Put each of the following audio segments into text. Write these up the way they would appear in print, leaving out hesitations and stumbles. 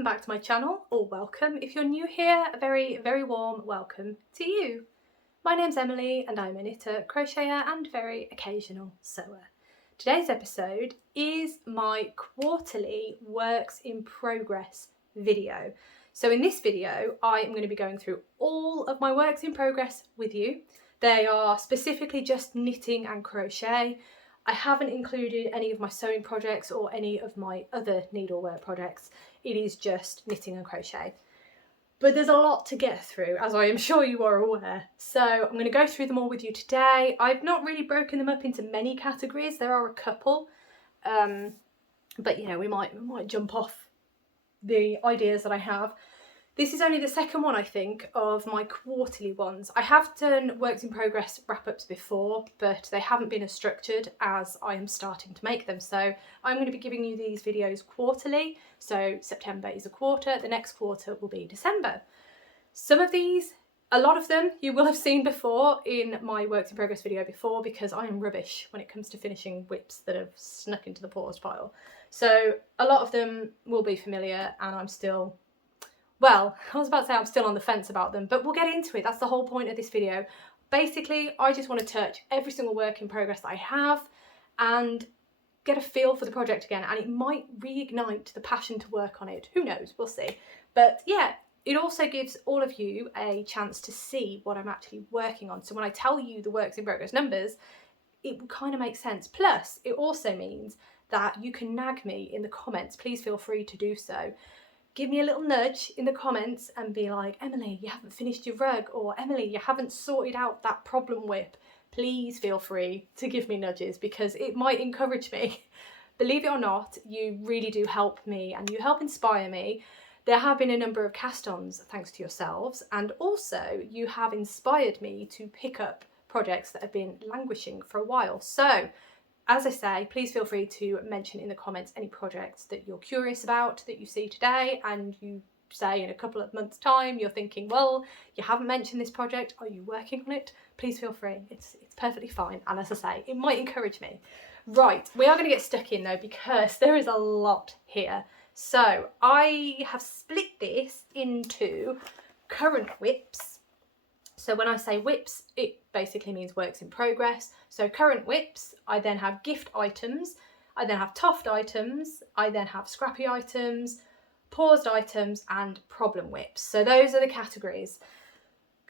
welcome back to my channel, or welcome. If you're new here, a very, very warm welcome to you. My name's Emily and I'm a knitter, crocheter and very occasional sewer. Today's episode is my quarterly works in progress video. So in this video, I am going to be going through all of my works in progress with you. They are specifically just knitting and crochet. I haven't included any of my sewing projects or any of my other needlework projects. It is just knitting and crochet. But there's a lot to get through, as I am sure you are aware. So I'm going to go through them all with you today. I've not really broken them up into many categories. There are a couple. But you know, we might jump off the ideas that I have. This is only the second one, I think, of my quarterly ones. I have done works in progress wrap-ups before, but they haven't been as structured as I am starting to make them. So I'm going to be giving you these videos quarterly. So September is a quarter, the next quarter will be December. Some of these, a lot of them, you will have seen before in my works in progress video before, because I am rubbish when it comes to finishing WIPs that have snuck into the paused pile. So a lot of them will be familiar, and I'm still... well, I was about to say I'm still on the fence about them, but we'll get into it. That's the whole point of this video. Basically, I just want to touch every single work in progress that I have and get a feel for the project again, and it might reignite the passion to work on it. Who knows? We'll see. But yeah, it also gives all of you a chance to see what I'm actually working on. So when I tell you the works in progress numbers, it will kind of make sense. Plus, it also means that you can nag me in the comments. Please feel free to do so. Give me a little nudge in the comments and be like, Emily, you haven't finished your rug, or Emily, you haven't sorted out that problem WIP. Please feel free to give me nudges, because it might encourage me. Believe it or not, you really do help me and you help inspire me. There have been a number of cast-ons thanks to yourselves, and also you have inspired me to pick up projects that have been languishing for a while. So, as I say, please feel free to mention in the comments any projects that you're curious about that you see today, and you say in a couple of months' time you're thinking, well, you haven't mentioned this project, are you working on it? Please feel free, it's perfectly fine, and as I say, it might encourage me. Right, we are going to get stuck in though, because there is a lot here. So I have split this into current WIPs. So when I say WIPs, it basically means works in progress. So current WIPs, I then have gift items, I then have Toft items, I then have Scrappy items, paused items, and problem WIPs. So those are the categories.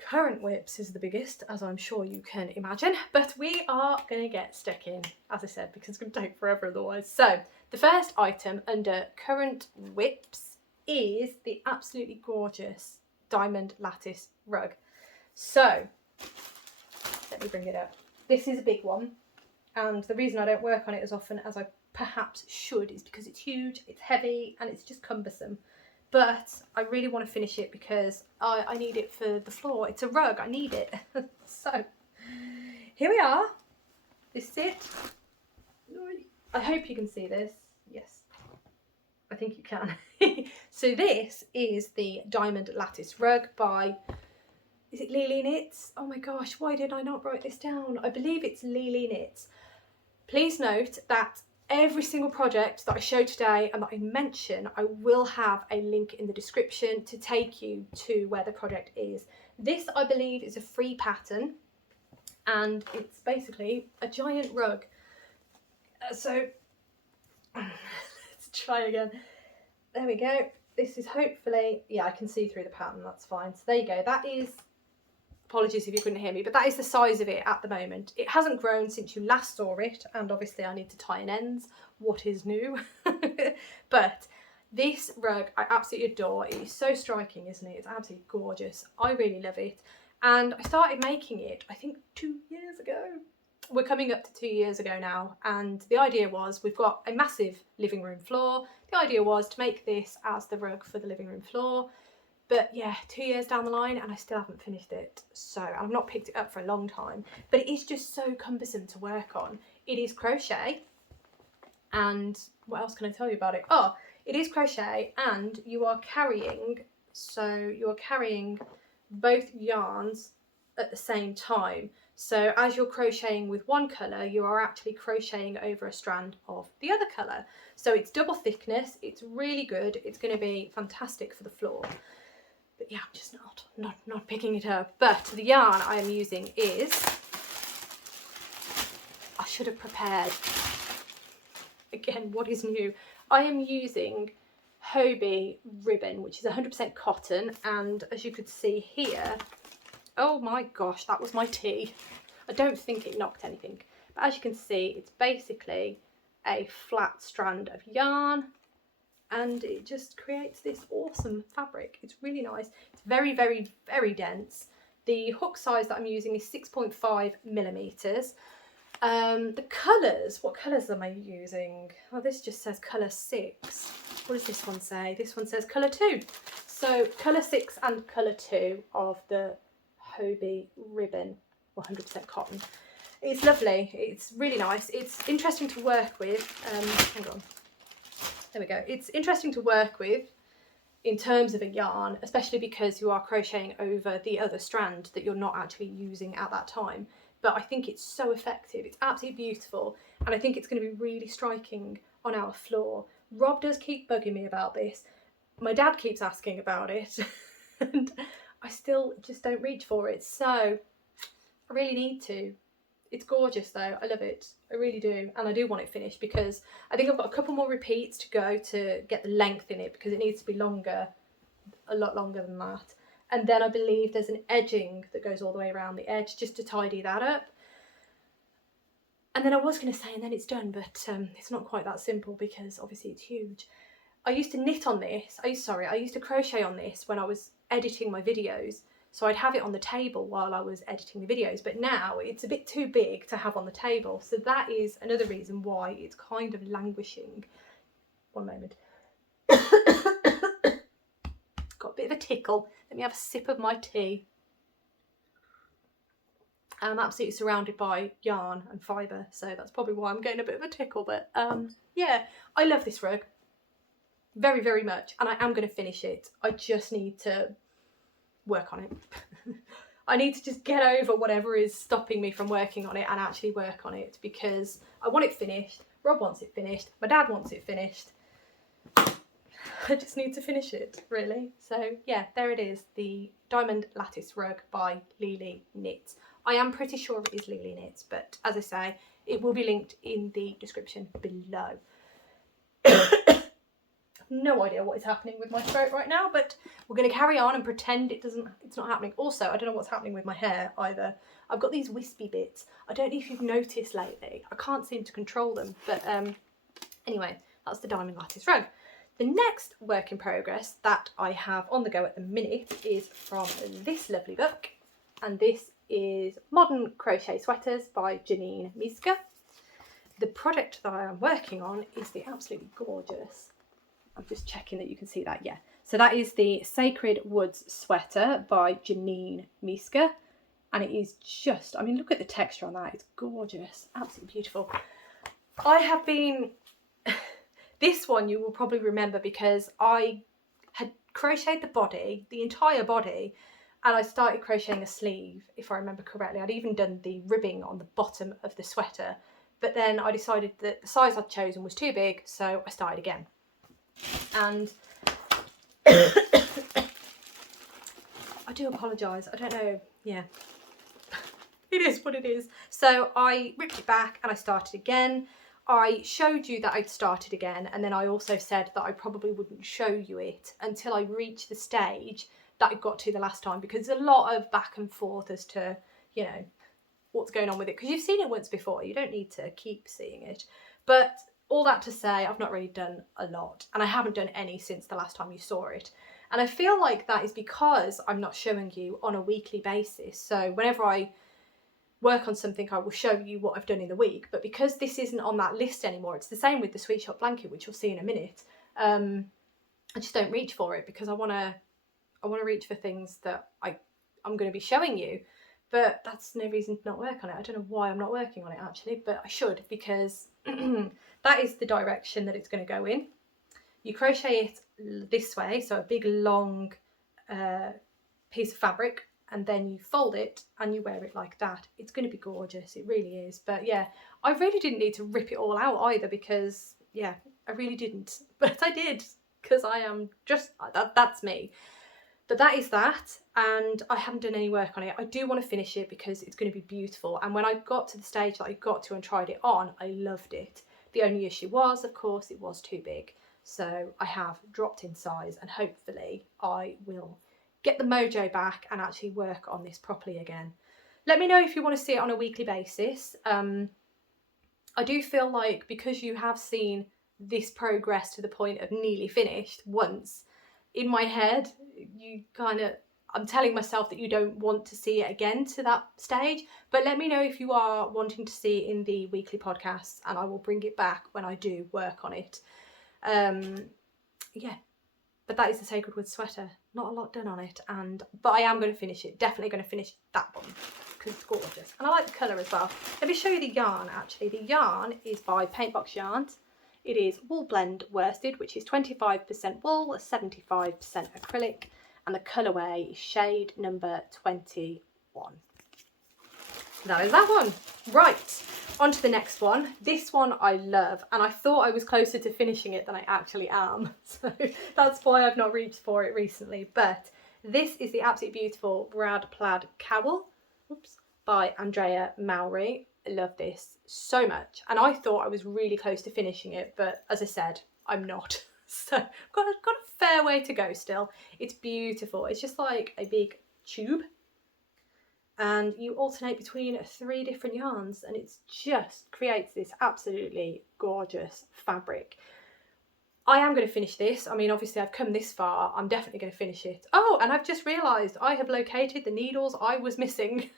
Current WIPs is the biggest, as I'm sure you can imagine, but we are going to get stuck in, as I said, because it's going to take forever otherwise. So the first item under current WIPs is the absolutely gorgeous diamond lattice rug. So, let me bring it up. This is a big one, and the reason I don't work on it as often as I perhaps should is because it's huge, it's heavy, and it's just cumbersome. But I really want to finish it because I need it for the floor. It's a rug, I need it. So, here we are. This is it. I hope you can see this. Yes, I think you can. So this is the diamond lattice rug by... is it Lily Knits? Oh my gosh, why did I not write this down? I believe it's Lily Knits. Please note that every single project that I show today and that I mention, I will have a link in the description to take you to where the project is. This, I believe, is a free pattern, and it's basically a giant rug. So, let's try again. There we go. This is hopefully, yeah, I can see through the pattern, that's fine. So there you go, that is... apologies if you couldn't hear me, but that is the size of it at the moment. It hasn't grown since you last saw it, and obviously I need to tie in ends. What is new? But this rug I absolutely adore. It is so striking, isn't it? It's absolutely gorgeous. I really love it. And I started making it, I think, 2 years ago. We're coming up to 2 years ago now, and the idea was, we've got a massive living room floor. The idea was to make this as the rug for the living room floor. But yeah, 2 years down the line and I still haven't finished it. So I've not picked it up for a long time, but it is just so cumbersome to work on. It is crochet, and what else can I tell you about it? Oh, it is crochet, and you are carrying, so you're carrying both yarns at the same time. So as you're crocheting with one colour, you are actually crocheting over a strand of the other colour. So it's double thickness, it's really good, it's going to be fantastic for the floor. But yeah, I'm just not picking it up. But the yarn I am using is, I should have prepared. Again, what is new? I am using Hobie ribbon, which is 100% cotton, and as you could see here, oh my gosh, that was my tea. I don't think it knocked anything, but as you can see, it's basically a flat strand of yarn, and it just creates this awesome fabric. It's really nice. It's very, very, very dense. The hook size that I'm using is 6.5 millimeters. The colours, what colours am I using? Oh, this just says colour 6. What does this one say? This one says colour 2. So colour 6 and colour 2 of the Hobie ribbon, 100% cotton. It's lovely. It's really nice. It's interesting to work with. Hang on. There we go. It's interesting to work with in terms of a yarn, especially because you are crocheting over the other strand that you're not actually using at that time. But I think it's so effective. It's absolutely beautiful, and I think it's going to be really striking on our floor. Rob does keep bugging me about this. My dad keeps asking about it, and I still just don't reach for it. So I really need to. It's gorgeous though. I love it. I really do, and I do want it finished because I think I've got a couple more repeats to go to get the length in it, because it needs to be longer, a lot longer than that. And then I believe there's an edging that goes all the way around the edge just to tidy that up. And then I was going to say, and then it's done, but it's not quite that simple because obviously it's huge. I used to knit on this. I used to crochet on this when I was editing my videos. So I'd have it on the table while I was editing the videos, but now it's a bit too big to have on the table. So that is another reason why it's kind of languishing. One moment. Got a bit of a tickle. Let me have a sip of my tea. I'm absolutely surrounded by yarn and fibre, so that's probably why I'm getting a bit of a tickle. But yeah, I love this rug very, very much, and I am going to finish it. I just need to work on it. I need to just get over whatever is stopping me from working on it and actually work on it, because I want it finished. Rob wants it finished. My dad wants it finished. I just need to finish it, really. So yeah, there it is, the Diamond Lattice Rug by Lily Knits. I am pretty sure it is Lily Knits, but as I say, it will be linked in the description below. No idea what is happening with my throat right now, but we're going to carry on and pretend it's not happening. Also, I don't know what's happening with my hair either. I've got these wispy bits. I don't know if you've noticed lately. I can't seem to control them, but anyway, that's the Diamond Lattice Rug. The next work in progress that I have on the go at the minute is from this lovely book, and this is Modern Crochet Sweaters by Janine Miska. The project that I am working on is the absolutely gorgeous, I'm just checking that you can see that, yeah. So that is the Sacred Woods Sweater by Janine Miska, and it is just, I mean, look at the texture on that, it's gorgeous, absolutely beautiful. I have been... This one you will probably remember because I had crocheted the body, the entire body, and I started crocheting a sleeve, if I remember correctly. I'd even done the ribbing on the bottom of the sweater, but then I decided that the size I'd chosen was too big, so I started again. And I do apologise, I don't know, yeah. It is what it is. So I ripped it back and I started again. I showed you that I'd started again, and then I also said that I probably wouldn't show you it until I reached the stage that I got to the last time, because there's a lot of back and forth as to, you know, what's going on with it, because you've seen it once before, you don't need to keep seeing it. But all that to say, I've not really done a lot, and I haven't done any since the last time you saw it. And I feel like that is because I'm not showing you on a weekly basis. So whenever I work on something, I will show you what I've done in the week, but because this isn't on that list anymore, it's the same with the Sweet Shop blanket, which you'll see in a minute. I just don't reach for it because I want to reach for things that I'm going to be showing you, but that's no reason to not work on it. I don't know why I'm not working on it actually, but I should, because that is the direction that it's going to go in. You crochet it this way, so a big long piece of fabric, and then you fold it and you wear it like that. It's going to be gorgeous, it really is. But yeah, I really didn't need to rip it all out either, because yeah, I really didn't, but I did, because I am just, that's me. But that is that, and I haven't done any work on it. I do want to finish it because it's going to be beautiful, and when I got to the stage that I got to and tried it on, I loved it. The only issue was, of course, it was too big. So I have dropped in size, and hopefully I will get the mojo back and actually work on this properly again. Let me know if you want to see it on a weekly basis. I do feel like, because you have seen this progress to the point of nearly finished once, in my head, you kind of, I'm telling myself that you don't want to see it again to that stage. But let me know if you are wanting to see it in the weekly podcasts, and I will bring it back when I do work on it. Yeah, but that is the Sacred Wood sweater. Not a lot done on it, but I am going to finish it. Definitely going to finish that one because it's gorgeous, and I like the colour as well. Let me show you the yarn. Actually, the yarn is by Paintbox Yarns. It is wool blend worsted, which is 25% wool, 75% acrylic, and the colourway is shade number 21. That is that one. Right, on to the next one. This one I love, and I thought I was closer to finishing it than I actually am. So that's why I've not reached for it recently. But this is the absolutely beautiful Rad Plaid Cowl, by Andrea Mowry. I love this so much, and I thought I was really close to finishing it, but as I said, I'm not. So I've got a fair way to go still. It's beautiful. It's just like a big tube, and you alternate between 3 different yarns, and it just creates this absolutely gorgeous fabric. I am going to finish this. I mean, obviously I've come this far, I'm definitely going to finish it. Oh, and I've just realised I have located the needles I was missing.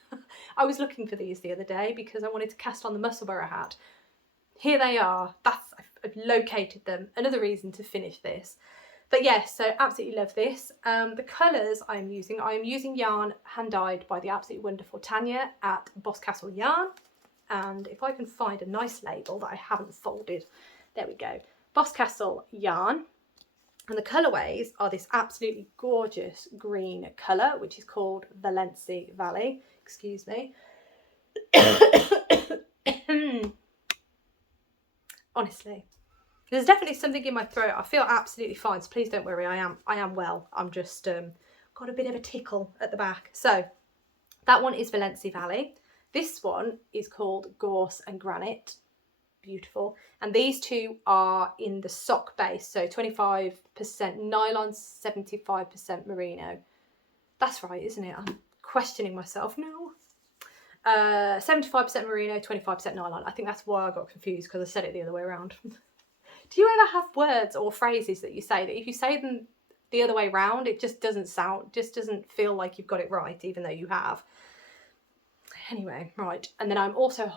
I was looking for these the other day because I wanted to cast on the Musselburgh hat. Here they are. I've located them. Another reason to finish this. But yes, so absolutely love this. The colours I'm using yarn hand dyed by the absolutely wonderful Tanya at Boscastle Yarn. And if I can find a nice label that I haven't folded, there we go. Boscastle Yarn. And the colourways are this absolutely gorgeous green colour, which is called Valency Valley. Excuse me. Honestly, there's definitely something in my throat. I feel absolutely fine, so please don't worry. I am well. I'm just got a bit of a tickle at the back. So that one is Valency Valley. This one is called Gorse and Granite. Beautiful. And these two are in the sock base, so 25% nylon, 75% merino. That's right, isn't it? I'm questioning myself now. 75% merino, 25% nylon. I think that's why I got confused, because I said it the other way around. Do you ever have words or phrases that you say that if you say them the other way around, it just doesn't feel like you've got it right, even though you have? Anyway, right. And then I'm also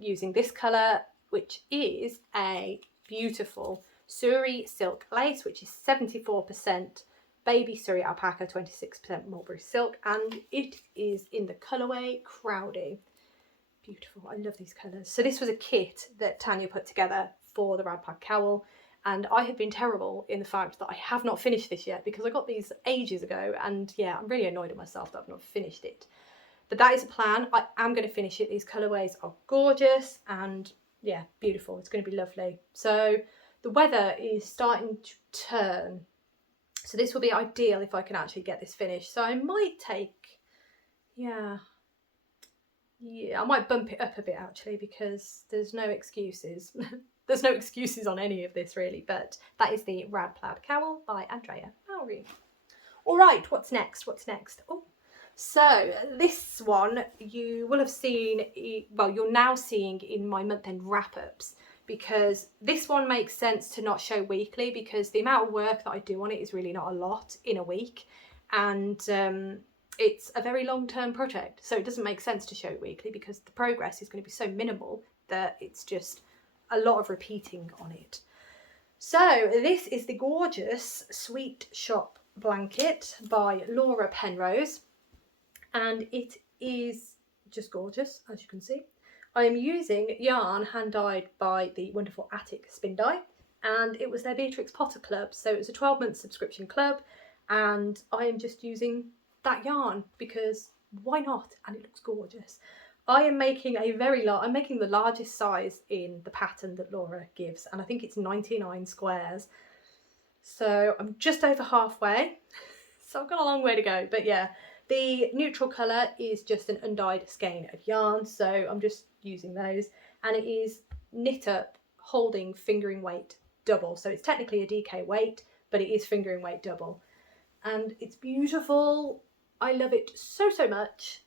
using this colour, which is a beautiful Surrey silk lace, which is 74% baby Surrey alpaca, 26% mulberry silk, and it is in the colourway Crowdy. Beautiful. I love these colours. So this was a kit that Tanya put together for the Rad Plaid Cowl, and I have been terrible in the fact that I have not finished this yet, because I got these ages ago, and yeah, I'm really annoyed at myself that I've not finished it. But that is a plan. I am going to finish it. These colourways are gorgeous, and yeah, beautiful. It's going to be lovely. So the weather is starting to turn, so this will be ideal if I can actually get this finished. So I might take, yeah, I might bump it up a bit actually, because there's no excuses. There's no excuses on any of this really, but that is the Rad Plaid Cowl by Andrea Mowry. All right, what's next? Oh, so this one you will have seen, well, you're now seeing in my month-end wrap-ups, because this one makes sense to not show weekly, because the amount of work that I do on it is really not a lot in a week, and it's a very long-term project, so it doesn't make sense to show it weekly, because the progress is going to be so minimal that it's just a lot of repeating on it. So this is the gorgeous Sweet Shop Blanket by Laura Penrose, and it is just gorgeous, as you can see. I am using yarn hand dyed by the wonderful Attic Spin Dye, and it was their Beatrix Potter Club, so it was a 12-month subscription club, and I am just using that yarn because why not? And it looks gorgeous. I am making a very large, I'm making the largest size in the pattern that Laura gives, and I think it's 99 squares. So I'm just over halfway. So I've got a long way to go, but yeah, the neutral colour is just an undyed skein of yarn, so I'm just using those, and it is knit up, holding, fingering weight double. So it's technically a DK weight, but it is fingering weight double, and it's beautiful. I love it so, so much.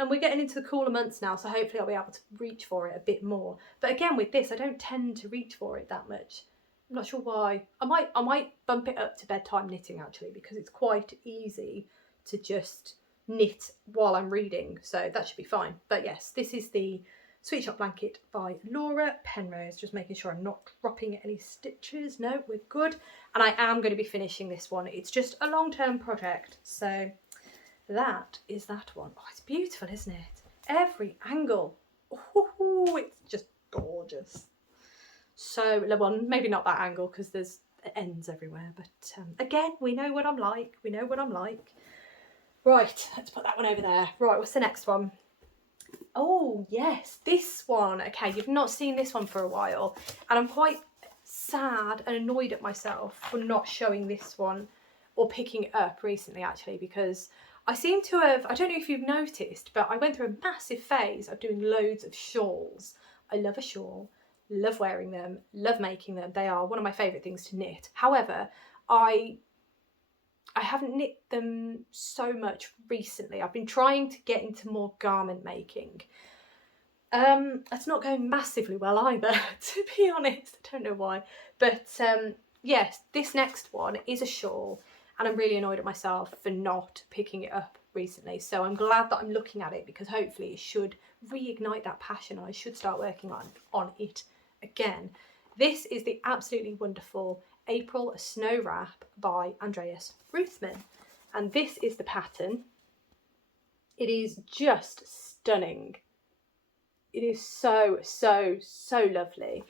And we're getting into the cooler months now, so hopefully I'll be able to reach for it a bit more. But again, with this, I don't tend to reach for it that much. I'm not sure why. I might bump it up to bedtime knitting actually, because it's quite easy to just knit while I'm reading, so that should be fine. But yes, this is the Sweet Shop Blanket by Laura Penrose. Just making sure I'm not dropping any stitches. No, we're good. And I am going to be finishing this one. It's just a long-term project, so that is that one. Oh, it's beautiful, isn't it? Every angle. Oh, it's just gorgeous. So, well, maybe not that angle because there's ends everywhere, but again, we know what I'm like. We know what I'm like. Right, let's put that one over there. Right, what's the next one? Oh, yes, this one. Okay, you've not seen this one for a while, and I'm quite sad and annoyed at myself for not showing this one or picking it up recently, actually, because I seem to have, I don't know if you've noticed, but I went through a massive phase of doing loads of shawls. I love a shawl, love wearing them, love making them. They are one of my favourite things to knit. However, I haven't knit them so much recently. I've been trying to get into more garment making. It's not going massively well either, to be honest. I don't know why. But yes, this next one is a shawl, and I'm really annoyed at myself for not picking it up recently. So I'm glad that I'm looking at it, because hopefully it should reignite that passion. I should start working on it again. This is the absolutely wonderful April Snow Wrap by Andreas Ruthman, and this is the pattern. It is just stunning. It is so, so, so lovely.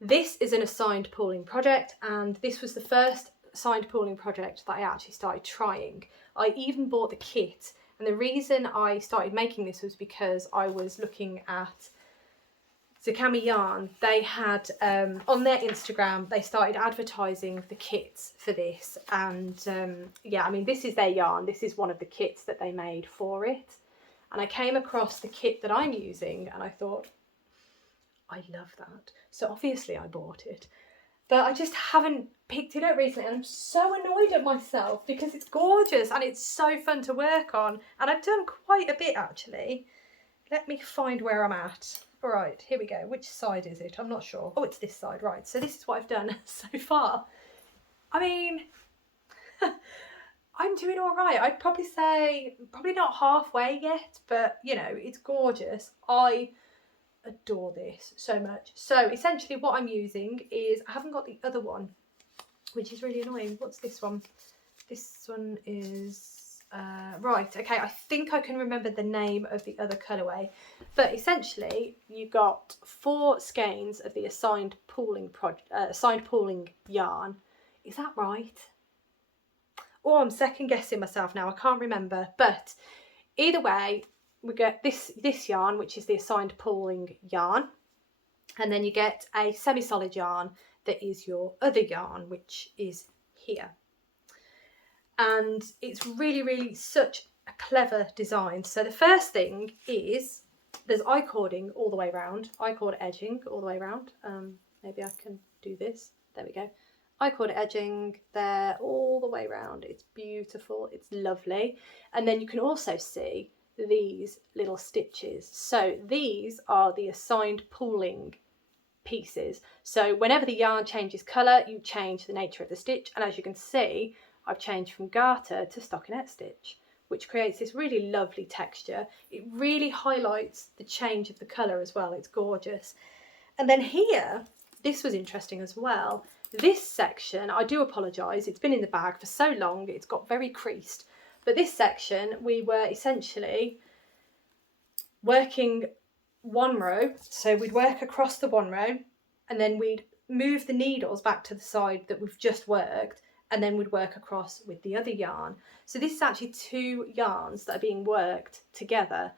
This is an assigned pooling project, and this was the first assigned pooling project that I actually started trying. I even bought the kit, and the reason I started making this was because I was looking at Zakami Yarn. They had on their Instagram, they started advertising the kits for this, and yeah, I mean, this is their yarn. This is one of the kits that they made for it, and I came across the kit that I'm using, and I thought, I love that. So obviously I bought it, but I just haven't picked it up recently, and I'm so annoyed at myself because it's gorgeous and it's so fun to work on, and I've done quite a bit actually. Let me find where I'm at. All right, here we go. Which side is it? I'm not sure. Oh, it's this side, right. So this is what I've done so far. I mean, I'm doing all right. I'd probably say, probably not halfway yet, but you know, it's gorgeous. I adore this so much. So essentially what I'm using is, I haven't got the other one, which is really annoying. What's this one? This one is... right, okay, I think I can remember the name of the other colourway, but essentially you got 4 skeins of the assigned pooling yarn. Is that right? Oh, I'm second guessing myself now. I can't remember, but either way, we get this yarn, which is the assigned pooling yarn, and then you get a semi-solid yarn that is your other yarn, which is here. And it's really, really such a clever design. So the first thing is there's I-cording all the way around, I-cord edging all the way around. Maybe I can do this. There we go. I-cord edging there all the way around. It's beautiful. It's lovely. And then you can also see these little stitches. So these are the assigned pooling pieces. So whenever the yarn changes colour, you change the nature of the stitch. And as you can see, I've changed from garter to stockinette stitch, which creates this really lovely texture. It really highlights the change of the colour as well. It's gorgeous. And then here, this was interesting as well. This section, I do apologise, it's been in the bag for so long, it's got very creased. But this section, we were essentially working one row. So we'd work across the one row, and then we'd move the needles back to the side that we've just worked, and then would work across with the other yarn. So this is actually 2 yarns that are being worked together,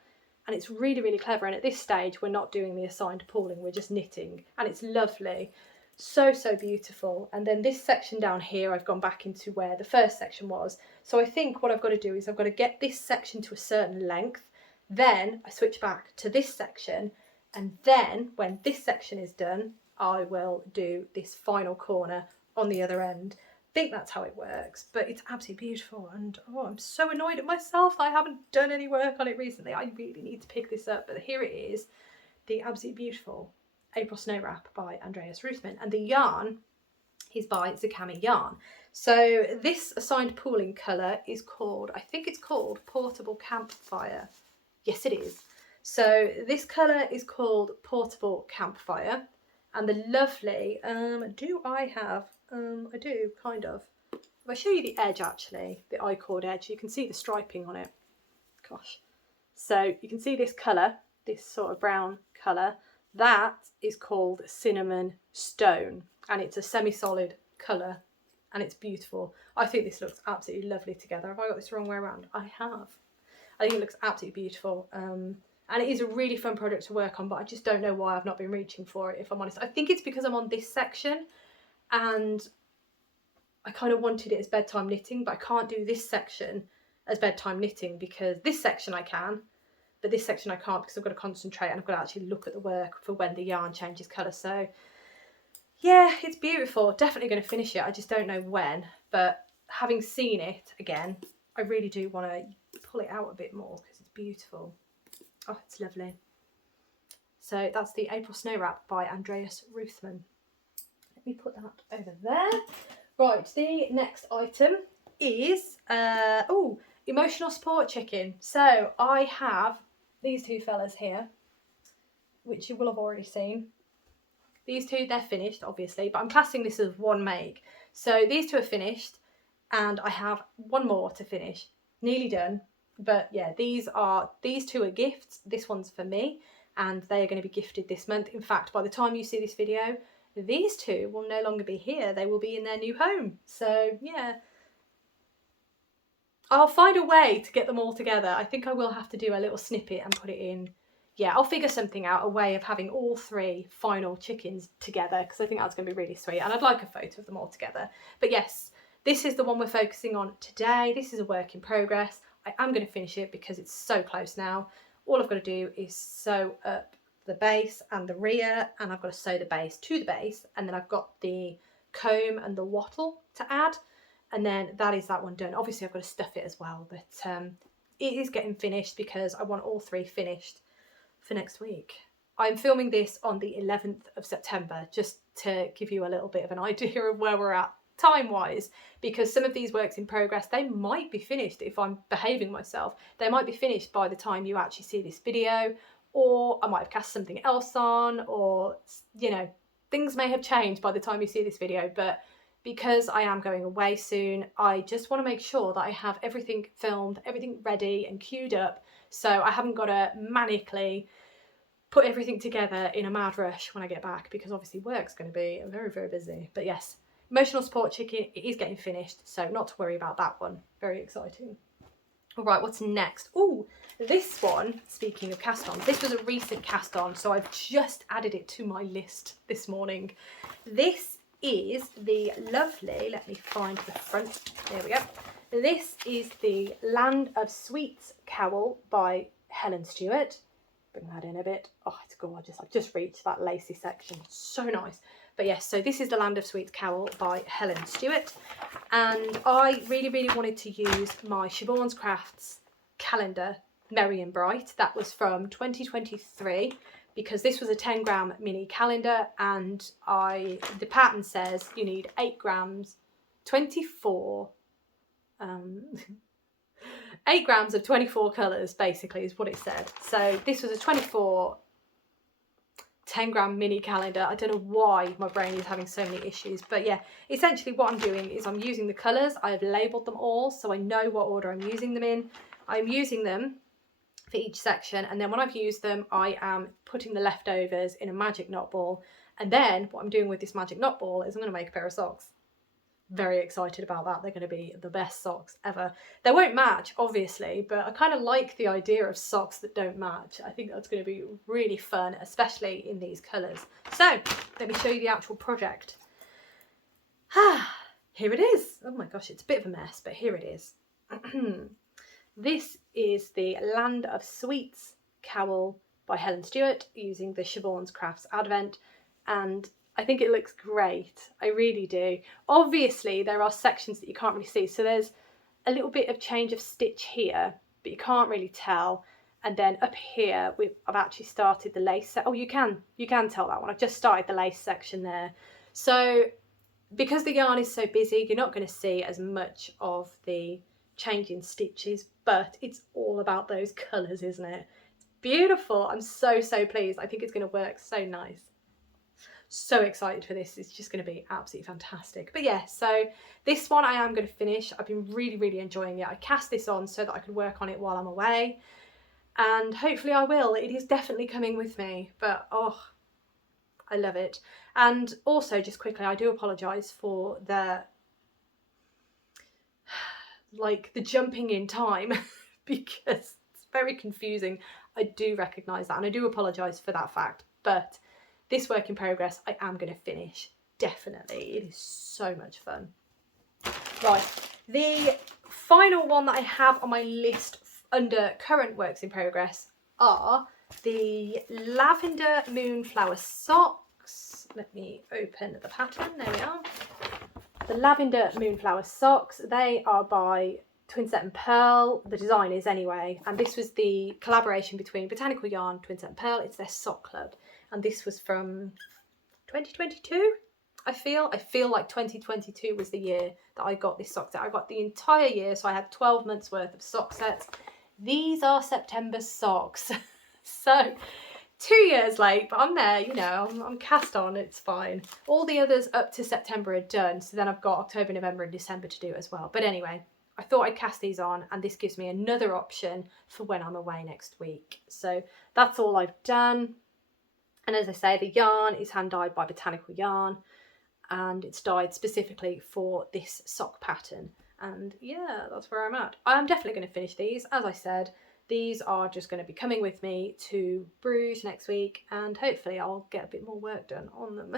and it's really, really clever. And at this stage, we're not doing the assigned pooling, we're just knitting, and it's lovely. So, so beautiful. And then this section down here, I've gone back into where the first section was. So I think what I've got to do is I've got to get this section to a certain length, then I switch back to this section, and then when this section is done, I will do this final corner on the other end. I think that's how it works, but it's absolutely beautiful. And oh, I'm so annoyed at myself that I haven't done any work on it recently. I really need to pick this up, but here it is, the absolutely beautiful April Snow Wrap by Andreas Ruthman, and the yarn is by Zakami Yarn. So this assigned pooling colour is called, I think it's called Portable Campfire. Yes, it is. So this colour is called Portable Campfire, and the lovely, do I have, I do, kind of. If I show you the edge actually, the I-cord edge, you can see the striping on it. Gosh. So you can see this colour, this sort of brown colour, that is called Cinnamon Stone, and it's a semi-solid colour, and it's beautiful. I think this looks absolutely lovely together. Have I got this the wrong way around? I have. I think it looks absolutely beautiful. And it is a really fun project to work on, but I just don't know why I've not been reaching for it, if I'm honest. I think it's because I'm on this section, and I kind of wanted it as bedtime knitting, but I can't do this section as bedtime knitting because this section I can, but this section I can't because I've got to concentrate and I've got to actually look at the work for when the yarn changes colour. So yeah, it's beautiful. Definitely going to finish it. I just don't know when, but having seen it again, I really do want to pull it out a bit more because it's beautiful. Oh, it's lovely. So that's the April Snow Wrap by Andreas Ruthman. Let me put that over there. Right, the next item is emotional support chicken. So I have these 2 fellas here, which you will have already seen. These 2, they're finished, obviously, but I'm classing this as one make. So these 2 are finished, and I have 1 more to finish. Nearly done, but yeah, these 2 are gifts. This one's for me, and they are going to be gifted this month. In fact, by the time you see this video, these 2 will no longer be here. They will be in their new home. So yeah, I'll find a way to get them all together. I think I will have to do a little snippet and put it in. Yeah, I'll figure something out, a way of having all 3 final chickens together, because I think that's going to be really sweet, and I'd like a photo of them all together. But yes, this is the one we're focusing on today. This is a work in progress. I am going to finish it because it's so close now. All I've got to do is sew up the base and the rear, and I've got to sew the base to the base, and then I've got the comb and the wattle to add, and then that is that one done. Obviously I've got to stuff it as well, but it is getting finished because I want all 3 finished for next week. I'm filming this on the 11th of September, just to give you a little bit of an idea of where we're at time-wise, because some of these works in progress, they might be finished if I'm behaving myself. They might be finished by the time you actually see this video, or I might have cast something else on, or, you know, things may have changed by the time you see this video. But because I am going away soon, I just want to make sure that I have everything filmed, everything ready and queued up, so I haven't got to manically put everything together in a mad rush when I get back, because obviously work's going to be very, very busy. But yes, emotional support chicken, it is getting finished, so not to worry about that one. Very exciting. All right, what's next? Oh, this one, speaking of cast-ons, this was a recent cast-on, so I've just added it to my list this morning. This is the lovely, let me find the front, there we go. This is the Land of Sweets cowl by Helen Stewart. Bring that in a bit. Oh, it's gorgeous. I've just reached that lacy section. So nice. But yes, so this is the Land of Sweets cowl by Helen Stewart. And I really, really wanted to use my Siobhan's Crafts calendar, Merry and Bright. That was from 2023, because this was a 10 gram mini calendar, and the pattern says you need 8 grams, 8 grams of 24 colours, basically, is what it said. So this was a 24 10 gram mini calendar. I don't know why my brain is having so many issues, but yeah, essentially what I'm doing is I'm using the colours. I have labelled them all, so I know what order I'm using them in. I'm using them for each section, and then when I've used them, I am putting the leftovers in a magic knot ball. And then what I'm doing with this magic knot ball is I'm going to make a pair of socks. very excited about that. They're going to be the best socks ever. They won't match, obviously, but I kind of like the idea of socks that don't match. I think that's going to be really fun, especially in these colours. So let me show you the actual project. Here it is. Oh my gosh, it's a bit of a mess, but here it is. This is the Land of Sweets cowl by Helen Stewart using the Siobhan's Crafts Advent, and I think it looks great. I really do. Obviously, there are sections that you can't really see, so there's a little bit of change of stitch here, but you can't really tell. And then up here, I've actually started the lace. Oh, you can tell that one. I've just started the lace section there. So because the yarn is so busy, you're not going to see as much of the change in stitches, but it's all about those colours, isn't it? It's beautiful. I'm so pleased. I think it's going to work so nice. So excited for this. It's just going to be absolutely fantastic. But yeah, so this one I am going to finish. I've been really enjoying it. I cast this on so that I can work on it while I'm away, and hopefully I will. It is definitely coming with me, but oh, I love it. And also, just quickly, I do apologise for the jumping in time because it's very confusing. I do recognise that, and I do apologise for that fact, but this work in progress I am going to finish, definitely. It is so much fun. Right, the final one that I have on my list under current works in progress are the Lavender Moonflower socks. Let me open the pattern, there we are. The Lavender Moonflower socks, they are by Twinset and Pearl, the design is anyway, and this was the collaboration between Botanical Yarn, Twinset and Pearl. It's their sock club, and this was from 2022. I feel like 2022 was the year that I got this sock set. I got the entire year, so I had 12 months worth of sock sets. These are September socks, so 2 years late, but I'm there, you know, I'm cast on, it's fine. All the others up to September are done, so then I've got October, November and December to do as well. But anyway, I thought I'd cast these on, and this gives me another option for when I'm away next week. So that's all I've done. And as I say, the yarn is hand dyed by Botanical Yarn, and it's dyed specifically for this sock pattern. And yeah, that's where I'm at. I'm definitely going to finish these. As I said, these are just going to be coming with me to Bruges next week, and hopefully I'll get a bit more work done on them.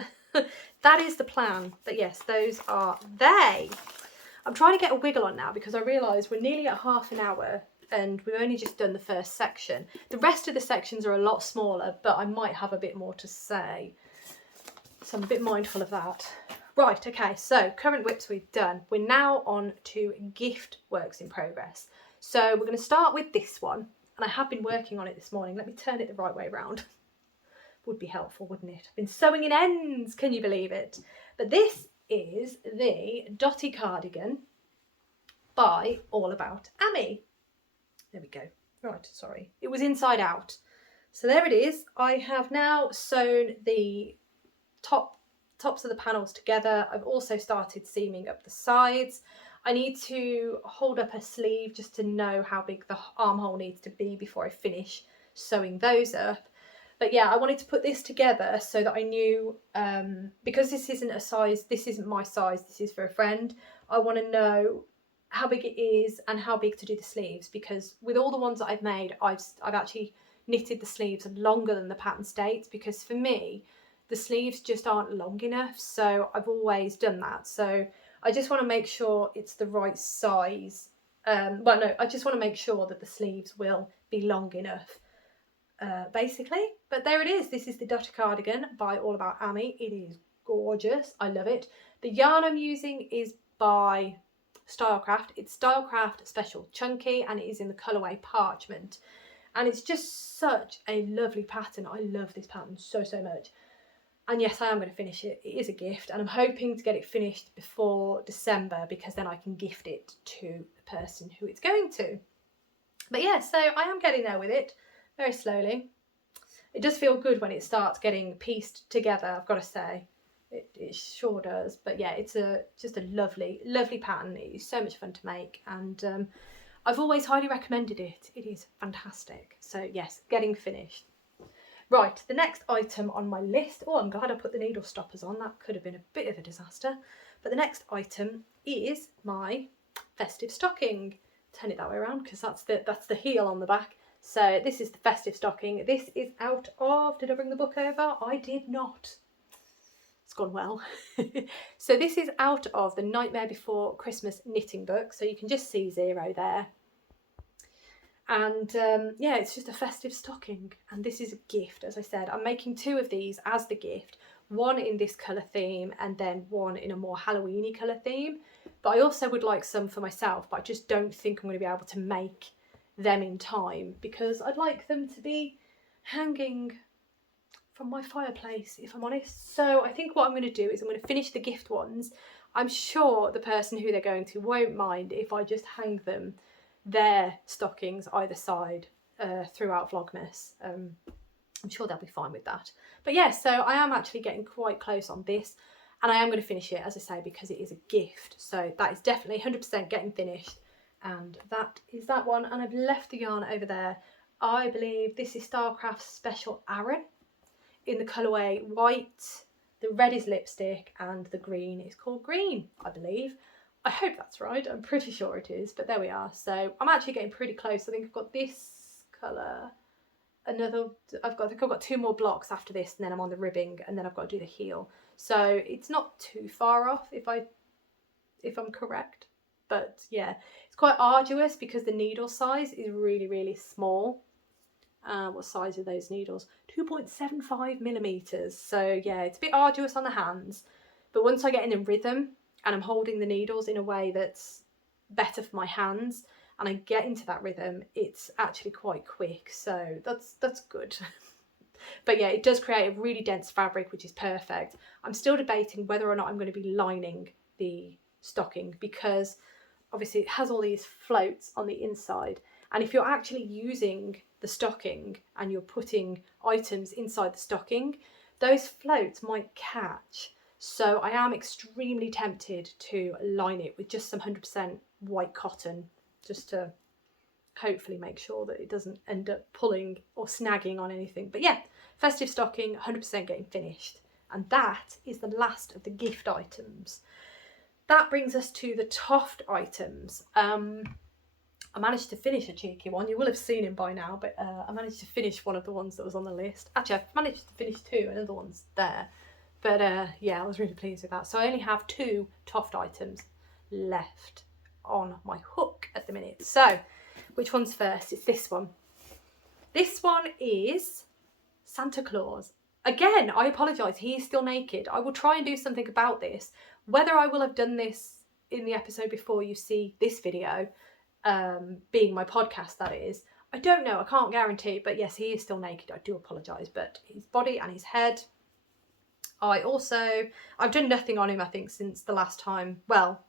That is the plan. But yes, those are they. I'm trying to get a wiggle on now because I realise we're nearly at half an hour and we've only just done the first section. The rest of the sections are a lot smaller, but I might have a bit more to say. So I'm a bit mindful of that. Right, okay, so current WIPs we've done. We're now on to gift works in progress. So we're going to start with this one, and I have been working on it this morning. Let me turn it the right way around. Would be helpful, wouldn't it? I've been sewing in ends, can you believe it? But this is the Dotty Cardigan by All About Amy. There we go. Right, sorry. It was inside out. So there it is. I have now sewn the tops of the panels together. I've also started seaming up the sides. I need to hold up a sleeve just to know how big the armhole needs to be before I finish sewing those up. But yeah, I wanted to put this together so that I knew, because this isn't a size, this isn't my size, this is for a friend, I want to know how big it is and how big to do the sleeves, because with all the ones that I've made, I've actually knitted the sleeves longer than the pattern states, because for me, the sleeves just aren't long enough, so I've always done that. So I just want to make sure it's the right size. Well, no, I just want to make sure that the sleeves will be long enough, basically. But there it is. This is the Dotty Cardigan by All About Amy. It is gorgeous. I love it. The yarn I'm using is by Stylecraft. It's Stylecraft Special Chunky, and it is in the colourway Parchment. And it's just such a lovely pattern. I love this pattern so much. And yes, I am going to finish it. It is a gift, and I'm hoping to get it finished before December, because then I can gift it to the person who it's going to. But yeah, so I am getting there with it, very slowly. It does feel good when it starts getting pieced together, I've got to say. It sure does. But yeah, it's just a lovely pattern. It is so much fun to make, and I've always highly recommended it. It is fantastic. So yes, getting finished. Right, the next item on my list. Oh, I'm glad I put the needle stoppers on. That could have been a bit of a disaster. But the next item is my Festive Stocking. Turn it that way around because that's the heel on the back. So this is the Festive Stocking. This is out of, did I bring the book over? I did not. It's gone well. So this is out of the Nightmare Before Christmas knitting book. So you can just see 0 there. And yeah, it's just a festive stocking, and this is a gift. As I said, I'm making 2 of these as the gift, one in this colour theme and then one in a more Halloweeny colour theme. But I also would like some for myself, but I just don't think I'm going to be able to make them in time because I'd like them to be hanging from my fireplace, if I'm honest. So I think what I'm going to do is I'm going to finish the gift ones. I'm sure the person who they're going to won't mind if I just hang them, their stockings either side throughout Vlogmas. I'm sure they'll be fine with that. But yeah, so I am actually getting quite close on this, and I am going to finish it, as I say, because it is a gift. So that is definitely 100% getting finished, and that is that one. And I've left the yarn over there. I believe this is Starcraft's Special Aran in the colourway white. The red is lipstick and the green is called green, I believe. I hope that's right. I'm pretty sure it is, but there we are. So I'm actually getting pretty close. I think I've got this colour, I think I've got 2 more blocks after this, and then I'm on the ribbing, and then I've got to do the heel. So it's not too far off if I'm correct. But yeah, it's quite arduous because the needle size is really, really small. What size are those needles? 2.75 millimeters. So yeah, it's a bit arduous on the hands, but once I get in the rhythm and I'm holding the needles in a way that's better for my hands and I get into that rhythm, it's actually quite quick. So that's good. But yeah, it does create a really dense fabric, which is perfect. I'm still debating whether or not I'm going to be lining the stocking because obviously it has all these floats on the inside. And if you're actually using the stocking and you're putting items inside the stocking, those floats might catch. So I am extremely tempted to line it with just some 100% white cotton, just to hopefully make sure that it doesn't end up pulling or snagging on anything. But yeah, Festive Stocking, 100% getting finished. And that is the last of the gift items. That brings us to the Toft items. I managed to finish a cheeky one. You will have seen him by now, but I managed to finish one of the ones that was on the list. Actually, I've managed to finish 2, another one's there. But yeah, I was really pleased with that. So I only have 2 Toft items left on my hook at the minute. So which one's first? It's this one. This one is Santa Claus. Again, I apologise, he is still naked. I will try and do something about this. Whether I will have done this in the episode before you see this video, being my podcast, that is, I don't know, I can't guarantee, but yes, he is still naked. I do apologise, but his body and his head. I've done nothing on him, I think, since the last time. Well,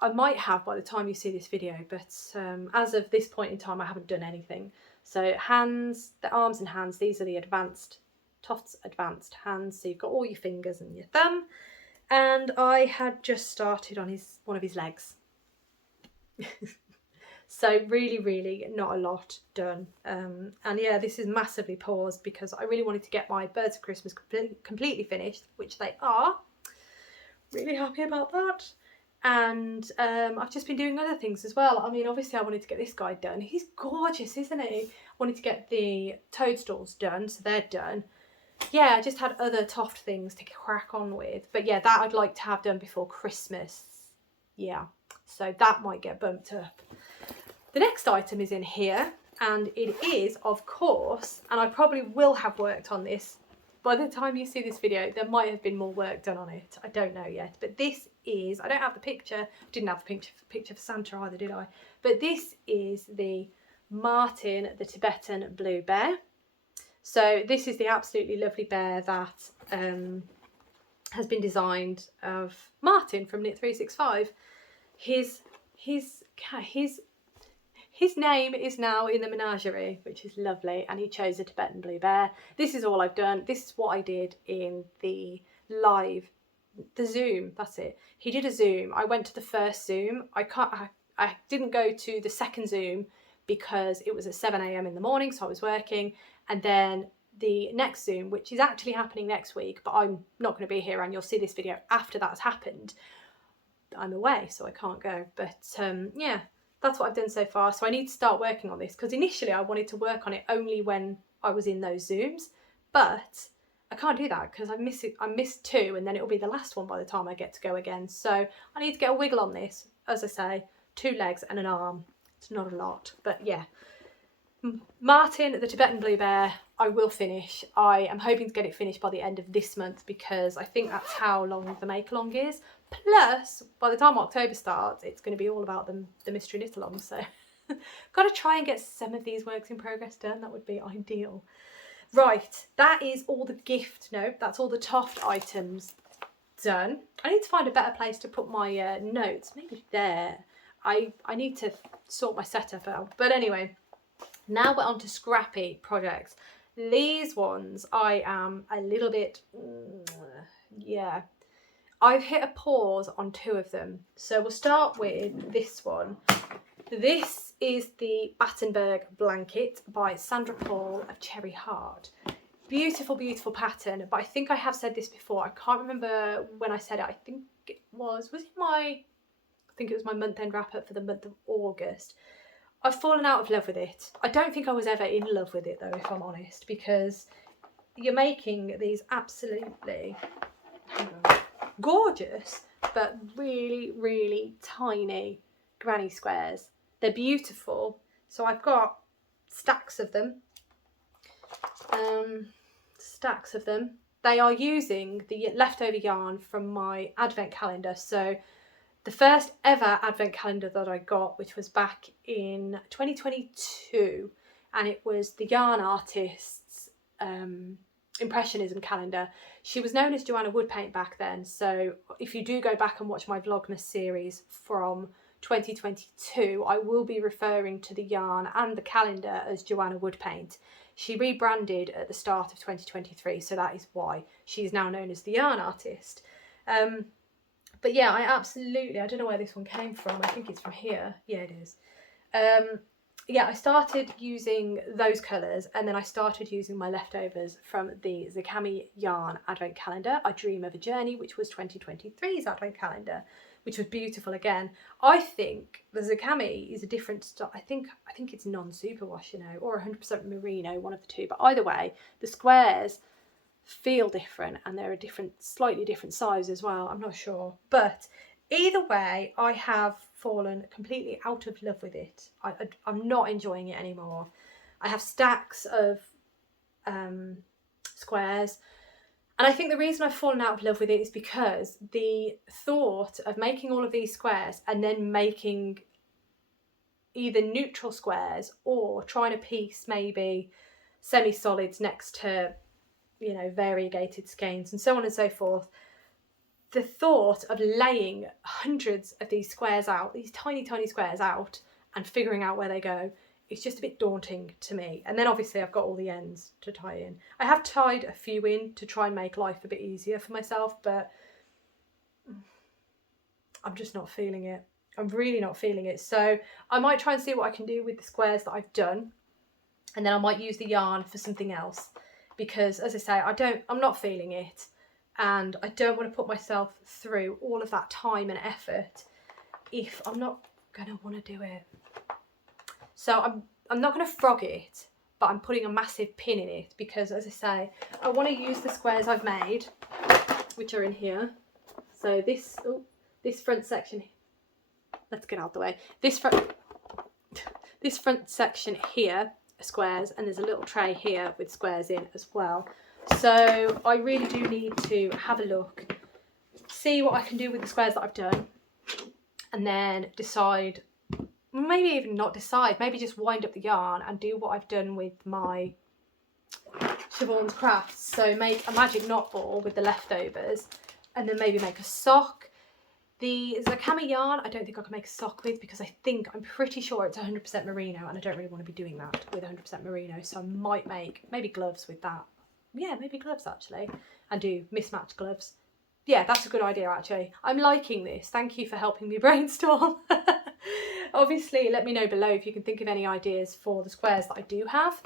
I might have by the time you see this video, but as of this point in time, I haven't done anything. So hands, the arms and hands, these are the advanced, Toft's advanced hands. So you've got all your fingers and your thumb. And I had just started on one of his legs. So really, really not a lot done. And yeah, this is massively paused because I really wanted to get my Birds of Christmas completely finished, which they are. Really happy about that. And I've just been doing other things as well. I mean, obviously I wanted to get this guy done. He's gorgeous, isn't he? I wanted to get the toadstools done, so they're done. Yeah, I just had other Toft things to crack on with. But yeah, that I'd like to have done before Christmas. Yeah, so that might get bumped up. The next item is in here, and it is, of course, and I probably will have worked on this. By the time you see this video, there might have been more work done on it. I don't know yet. But this is, I don't have the picture. Didn't have the picture for Santa either, did I? But this is the Martyn, the Tibetan blue bear. So this is the absolutely lovely bear that has been designed of Martyn from Knit 365. His name is now in the menagerie, which is lovely, and he chose a Tibetan blue bear. This is all I've done. This is what I did in the Zoom, that's it. He did a Zoom. I went to the first Zoom. I didn't go to the second Zoom because it was at 7 AM in the morning, so I was working. And then the next Zoom, which is actually happening next week, but I'm not going to be here, and you'll see this video after that's happened. I'm away, so I can't go. But yeah, that's what I've done so far. So I need to start working on this, because initially I wanted to work on it only when I was in those Zooms, but I can't do that because I missed 2, and then it'll be the last one by the time I get to go again. So I need to get a wiggle on this. As I say, 2 legs and an arm. It's not a lot, but yeah. Martyn, the Tibetan Blue Bear, I will finish. I am hoping to get it finished by the end of this month, because I think that's how long the make-along is. Plus, by the time October starts, it's going to be all about the mystery knit-along. So got to try and get some of these works in progress done. That would be ideal. Right, that is all the that's all the Toft items done. I need to find a better place to put my notes. Maybe there. I need to sort my setup out. But anyway, now we're on to Scrappy projects. These ones I am a little bit, yeah. I've hit a pause on 2 of them. So we'll start with this one. This is the Battenberg Blanket by Sandra Paul of Cherry Heart. Beautiful, beautiful pattern, but I think I have said this before. I can't remember when I said it. I think it was it my month-end wrap-up for the month of August. I've fallen out of love with it. I don't think I was ever in love with it though, if I'm honest, because you're making these absolutely gorgeous, but really, really tiny granny squares. They're beautiful. So I've got stacks of them. They are using the leftover yarn from my advent calendar. So the first ever advent calendar that I got, which was back in 2022, and it was the yarn artist's impressionism calendar. She was known as Joanna Woodpaint back then, so if you do go back and watch my Vlogmas series from 2022, I will be referring to the yarn and the calendar as Joanna Woodpaint. She rebranded at the start of 2023, so that is why she's now known as the yarn artist. But yeah, I don't know where this one came from. I think it's from here. Yeah, it is. Yeah, I started using those colours, and then I started using my leftovers from the Zakami Yarn Advent Calendar. I Dream of a Journey, which was 2023's Advent Calendar, which was beautiful again. I think the Zakami is a different style. I think it's non-superwash, or 100% merino, one of the two. But either way, the squares feel different, and they're a slightly different size as well. I'm not sure, but either way, I have fallen completely out of love with it. I'm not enjoying it anymore. I have stacks of squares, and I think the reason I've fallen out of love with it is because the thought of making all of these squares and then making either neutral squares or trying to piece maybe semi-solids next to variegated skeins and so on and so forth, the thought of laying hundreds of these squares out, these tiny squares out, and figuring out where they go, it's just a bit daunting to me. And then obviously I've got all the ends to tie in. I have tied a few in to try and make life a bit easier for myself, but I'm just not feeling it. I'm really not feeling it. So I might try and see what I can do with the squares that I've done, and then I might use the yarn for something else, because as I say, I'm not feeling it. And I don't want to put myself through all of that time and effort if I'm not going to want to do it. So I'm not going to frog it, but I'm putting a massive pin in it, because as I say, I want to use the squares I've made, which are in here. So this front section, let's get out of the way. This front section here are squares, and there's a little tray here with squares in as well. So I really do need to have a look, see what I can do with the squares that I've done, and then decide, maybe even not decide, maybe just wind up the yarn and do what I've done with my Siobhan's Crafts. So make a magic knot ball with the leftovers, and then maybe make a sock. The Zakami yarn, I don't think I can make a sock with, because I'm pretty sure it's 100% merino, and I don't really want to be doing that with 100% merino. So I might make maybe gloves with that. Yeah, maybe gloves actually, and do mismatched gloves. Yeah, that's a good idea actually. I'm liking this. Thank you for helping me brainstorm. Obviously, let me know below if you can think of any ideas for the squares that I do have.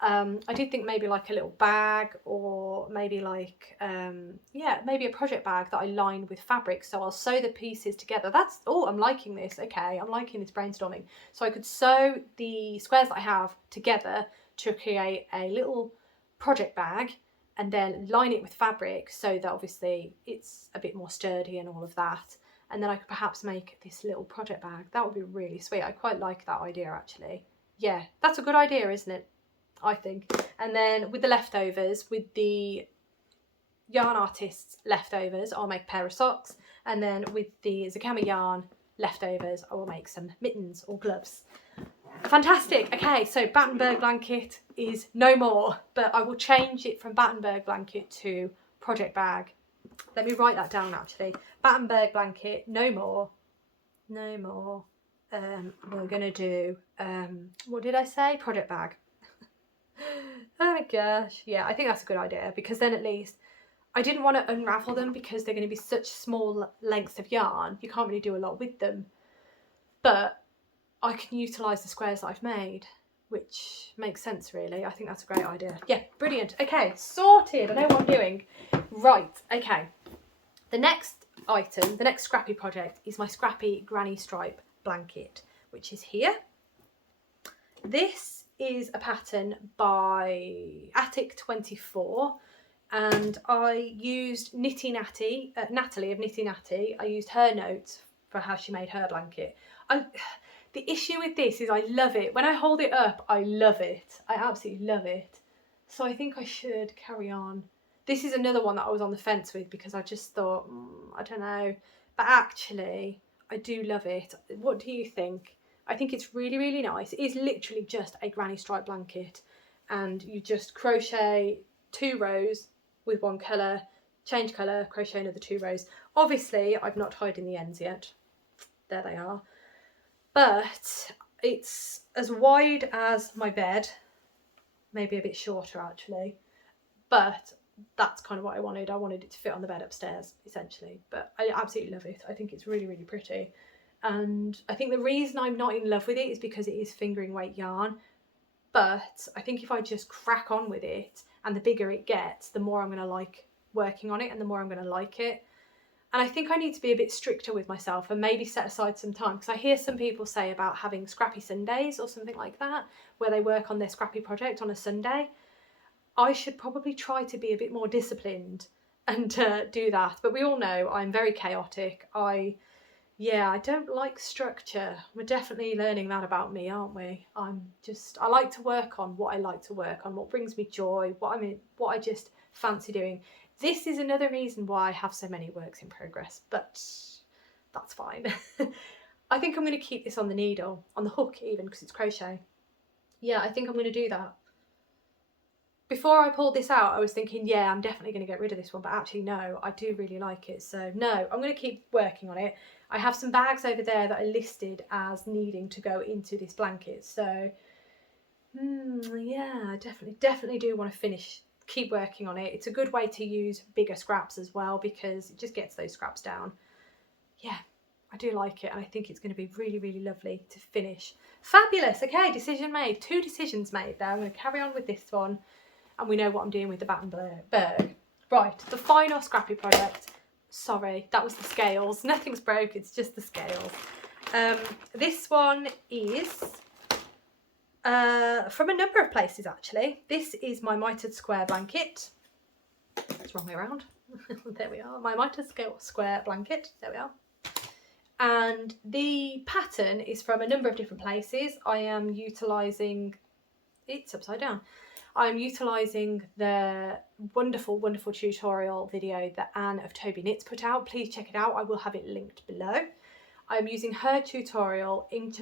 I did think maybe like a little bag, or maybe like, yeah, maybe a project bag that I lined with fabric. So I'll sew the pieces together. That's, oh, I'm liking this. Okay, I'm liking this brainstorming. So I could sew the squares that I have together to create a little project bag, and then line it with fabric so that obviously it's a bit more sturdy and all of that. And then I could perhaps make this little project bag. That would be really sweet. I quite like that idea actually. Yeah, that's a good idea, isn't it? I think. And then with the leftovers, with the Yarn Artists leftovers, I'll make a pair of socks. And then with the Zakama yarn leftovers, I will make some mittens or gloves. Fantastic. Okay, so Battenberg Blanket is no more, but I will change it from Battenberg Blanket to project bag. Let me write that down actually. Battenberg Blanket, no more. No more. We're going to do, what did I say? Project bag. Oh my gosh. Yeah, I think that's a good idea, because then at least I didn't want to unravel them because they're going to be such small lengths of yarn. You can't really do a lot with them. But I can utilise the squares that I've made, which makes sense really. I think that's a great idea. Yeah, brilliant. Okay, sorted. I know what I'm doing. Right, okay. The next item, the next Scrappy project is my Scrappy Granny Stripe blanket, which is here. This is a pattern by Attic24, and I used Natalie of Nitty Natty. I used her notes for how she made her blanket. The issue with this is I love it. When I hold it up, I love it. I absolutely love it. So I think I should carry on. This is another one that I was on the fence with because I just thought, I don't know. But actually, I do love it. What do you think? I think it's really, really nice. It is literally just a granny stripe blanket. And you just crochet 2 rows with one colour, change colour, crochet another 2 rows. Obviously, I've not tied in the ends yet. There they are. But it's as wide as my bed, maybe a bit shorter actually, but that's kind of what I wanted. I wanted it to fit on the bed upstairs essentially, but I absolutely love it. I think it's really, really pretty. And I think the reason I'm not in love with it is because it is fingering weight yarn, but I think if I just crack on with it, and the bigger it gets, the more I'm going to like working on it and the more I'm going to like it. And I think I need to be a bit stricter with myself and maybe set aside some time, because I hear some people say about having Scrappy Sundays or something like that, where they work on their Scrappy project on a Sunday. I should probably try to be a bit more disciplined and do that. But we all know I'm very chaotic. I don't like structure. We're definitely learning that about me, aren't we? I like to work on what I like to work on, what brings me joy, what I just fancy doing. This is another reason why I have so many works in progress, but that's fine. I think I'm going to keep this on the needle, on the hook even, because it's crochet. Yeah, I think I'm going to do that. Before I pulled this out, I was thinking, yeah, I'm definitely going to get rid of this one, but actually no, I do really like it. So no, I'm going to keep working on it. I have some bags over there that are listed as needing to go into this blanket. So yeah, I definitely do want to keep working on it. It's a good way to use bigger scraps as well, because it just gets those scraps down. Yeah, I do like it, and I think it's going to be really, really lovely to finish. Fabulous. Okay, decision made. 2 decisions made there. I'm going to carry on with this one, and we know what I'm doing with the Battenberg. Right, the final Scrappy project. Sorry, that was the scales. Nothing's broke, it's just the scales. This one is from a number of places actually. This is my mitered square blanket. It's the wrong way around. There we are. My mitered square blanket. There we are. And the pattern is from a number of different places. I am utilising, it's upside down. I'm utilising the wonderful, wonderful tutorial video that Anne of Toby Knits put out. Please check it out. I will have it linked below. I'm using her tutorial in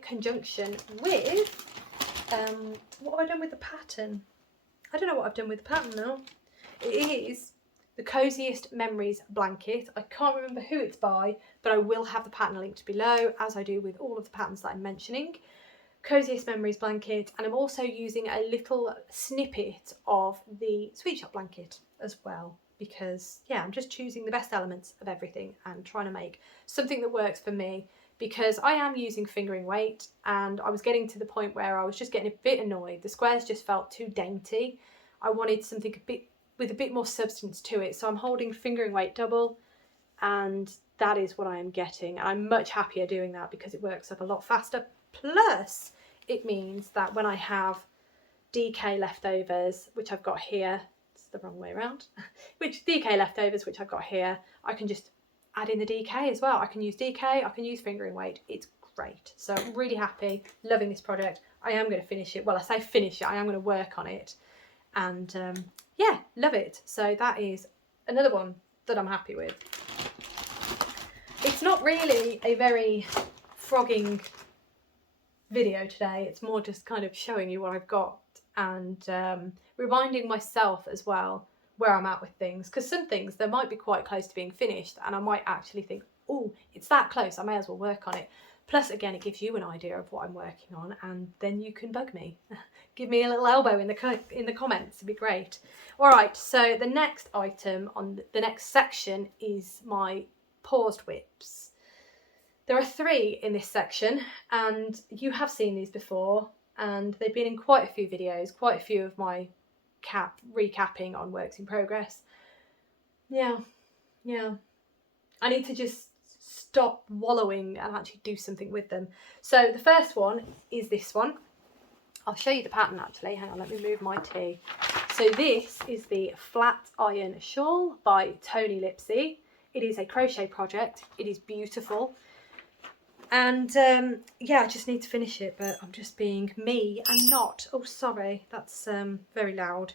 conjunction with, what have I done with the pattern? I don't know what I've done with the pattern now. It is the Coziest Memories blanket. I can't remember who it's by, but I will have the pattern linked below, as I do with all of the patterns that I'm mentioning. Coziest Memories blanket, and I'm also using a little snippet of the Sweet Shop blanket as well, because yeah, I'm just choosing the best elements of everything and trying to make something that works for me. because I am using fingering weight, and I was getting to the point where I was just getting a bit annoyed. The squares just felt too dainty. I wanted something with a bit more substance to it, so I'm holding fingering weight double, and that is what I am getting. I'm much happier doing that because it works up a lot faster. Plus, it means that when I have DK leftovers, which I've got here, it's the wrong way around, which DK leftovers, which I've got here, I can just add in the DK as well. I can use DK, I can use fingering weight. It's great. So I'm really happy, loving this project. I am going to finish it. Well, I say finish it, I am going to work on it. And yeah, love it. So that is another one that I'm happy with. It's not really a very frogging video today. It's more just kind of showing you what I've got and reminding myself as well where I'm at with things, because some things they might be quite close to being finished and I might actually think, oh, it's that close, I may as well work on it. Plus, again, it gives you an idea of what I'm working on, and then you can bug me. Give me a little elbow in the comments, it'd be great. All right, so the next item on the next section is my paused WIPs. There are 3 in this section, and you have seen these before, and they've been in quite a few videos, quite a few of my recapping on works in progress. Yeah. I need to just stop wallowing and actually do something with them. So the first one is this one. I'll show you the pattern actually. Hang on, let me move my tea. So this is the Flatiron Shawl by Tony Lipsey. It is a crochet project. It is beautiful. And yeah, I just need to finish it, but I'm just being me and not. Oh, sorry, that's very loud.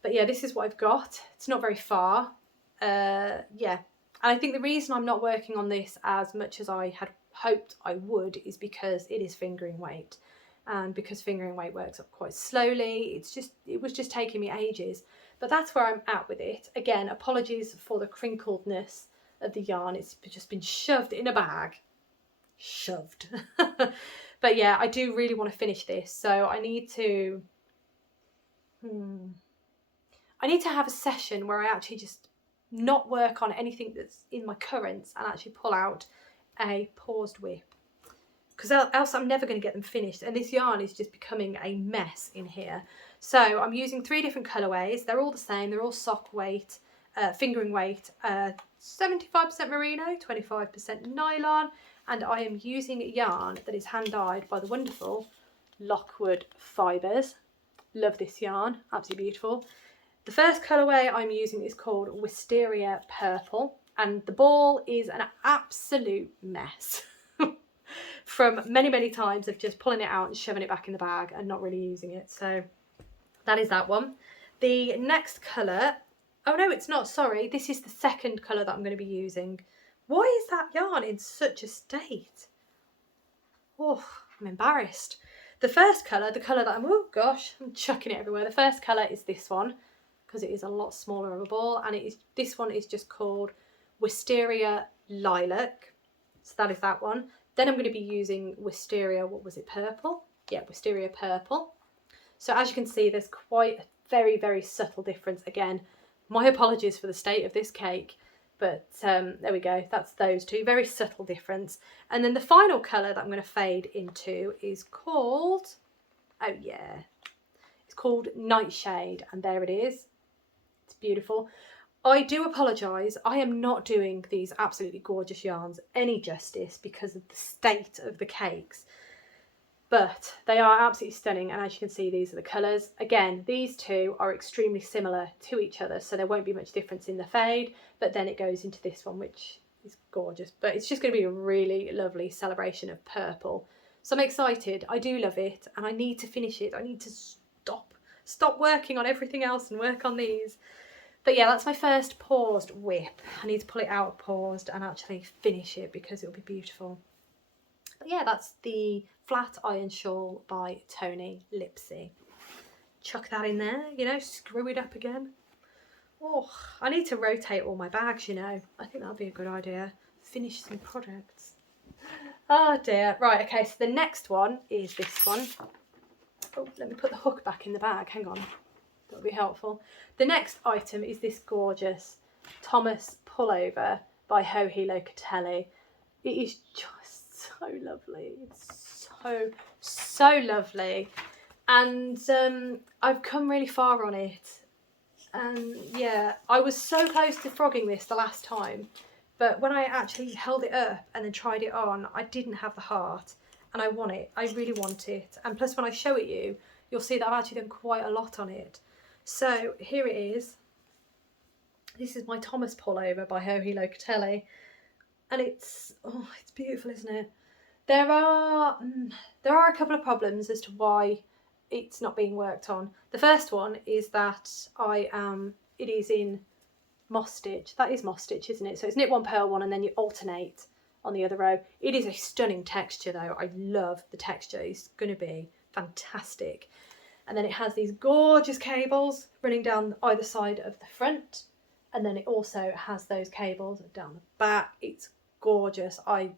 But yeah, this is what I've got. It's not very far. Yeah, and I think the reason I'm not working on this as much as I had hoped I would is because it is fingering weight, and because fingering weight works up quite slowly. It was just taking me ages. But that's where I'm at with it. Again, apologies for the crinkledness of the yarn. It's just been shoved in a bag. Shoved. But yeah, I do really want to finish this, so I need to have a session where I actually just not work on anything that's in my currents and actually pull out a paused WIP, because else I'm never going to get them finished, and this yarn is just becoming a mess in here. So I'm using 3 different colourways. They're all the same. They're all sock weight, fingering weight, 75% merino, 25% nylon, and I am using yarn that is hand dyed by the wonderful Lockwood Fibres. Love this yarn, absolutely beautiful. The first colourway I'm using is called Wisteria Purple, and the ball is an absolute mess from many times of just pulling it out and shoving it back in the bag and not really using it. So that is that one. The next colour, oh no, it's not, sorry, this is the second colour that I'm going to be using. Why is that yarn in such a state? Oh, I'm embarrassed. The first colour, the colour that oh gosh, I'm chucking it everywhere. The first colour is this one, because it is a lot smaller of a ball, and this one is just called Wisteria Lilac. So that is that one. Then I'm going to be using Wisteria, what was it, Purple? Yeah, Wisteria Purple. So as you can see, there's quite a very subtle difference. Again, my apologies for the state of this cake. But there we go, that's those 2, very subtle difference. And then the final colour that I'm going to fade into is called, oh yeah, it's called Nightshade, and there it is. It's beautiful. I do apologise, I am not doing these absolutely gorgeous yarns any justice because of the state of the cakes. But they are absolutely stunning, and as you can see, these are the colours. Again, these 2 are extremely similar to each other, so there won't be much difference in the fade, but then it goes into this one, which is gorgeous. But it's just going to be a really lovely celebration of purple. So I'm excited. I do love it, and I need to finish it. I need to stop working on everything else and work on these. But yeah, that's my first paused WIP. I need to pull it out paused and actually finish it because it'll be beautiful. But yeah, that's the Flatiron Shawl by Tony Lipsey. Chuck that in there, you know, screw it up again. Oh, I need to rotate all my bags, you know. I think that'll be a good idea. Finish some projects. Oh dear. Right, okay, so the next one is this one. Oh, let me put the hook back in the bag. Hang on. That'll be helpful. The next item is this gorgeous Tomas Pullover by Johi Locatelli. It is just so lovely. It's so lovely. And I've come really far on it. And yeah, I was so close to frogging this the last time, but when I actually held it up and then tried it on, I didn't have the heart, and I want it. I really want it. And plus when I show it you, you'll see that I've actually done quite a lot on it. So here it is. This is my Tomas Pullover by Ho He Locatelli, and it's beautiful, isn't it? There are a couple of problems as to why it's not being worked on. The first one is that it is in moss stitch. That is moss stitch, isn't it? So it's knit one, purl one, and then you alternate on the other row. It is a stunning texture though. I love the texture. It's going to be fantastic. And then it has these gorgeous cables running down either side of the front, and then it also has those cables down the back. It's gorgeous. I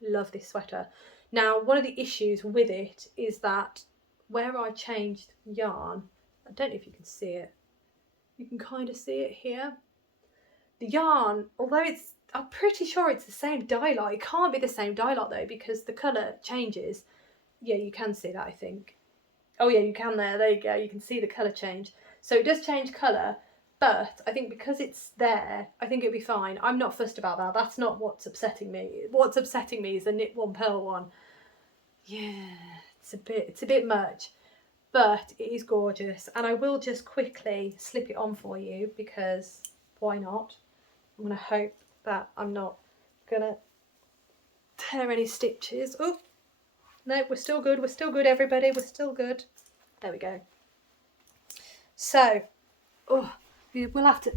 love this sweater. Now, one of the issues with it is that where I changed yarn, I don't know if you can see it, you can kind of see it here. The yarn, although I'm pretty sure it's the same dye lot, it can't be the same dye lot though, because the colour changes. Yeah, you can see that, I think. Oh yeah, you can there you go, you can see the colour change. So it does change colour, but I think because it's there, I think it'll be fine. I'm not fussed about that. That's not what's upsetting me. What's upsetting me is the knit one, purl one. Yeah, it's a bit much, but it is gorgeous. And I will just quickly slip it on for you, because why not? I'm going to hope that I'm not going to tear any stitches. Oh, no, we're still good. We're still good, everybody. We're still good. There we go. So, we'll have to,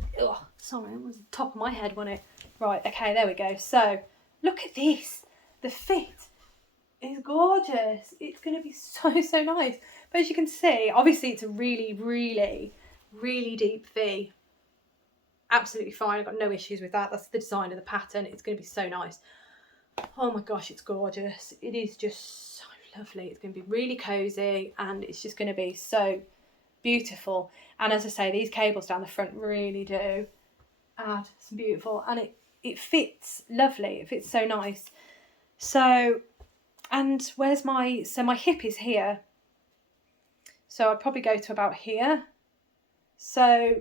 sorry, it was the top of my head, wasn't it? Right, okay, there we go. So, look at this. The fit is gorgeous. It's going to be so nice. But as you can see, obviously it's a really deep V. Absolutely fine. I've got no issues with that. That's the design of the pattern. It's going to be so nice. Oh my gosh, it's gorgeous. It is just so lovely. It's going to be really cozy, and it's just going to be so beautiful. And as I say, these cables down the front really do add some beautiful, and it fits lovely. It fits so nice. So, and where's my hip is here. So I'd probably go to about here. So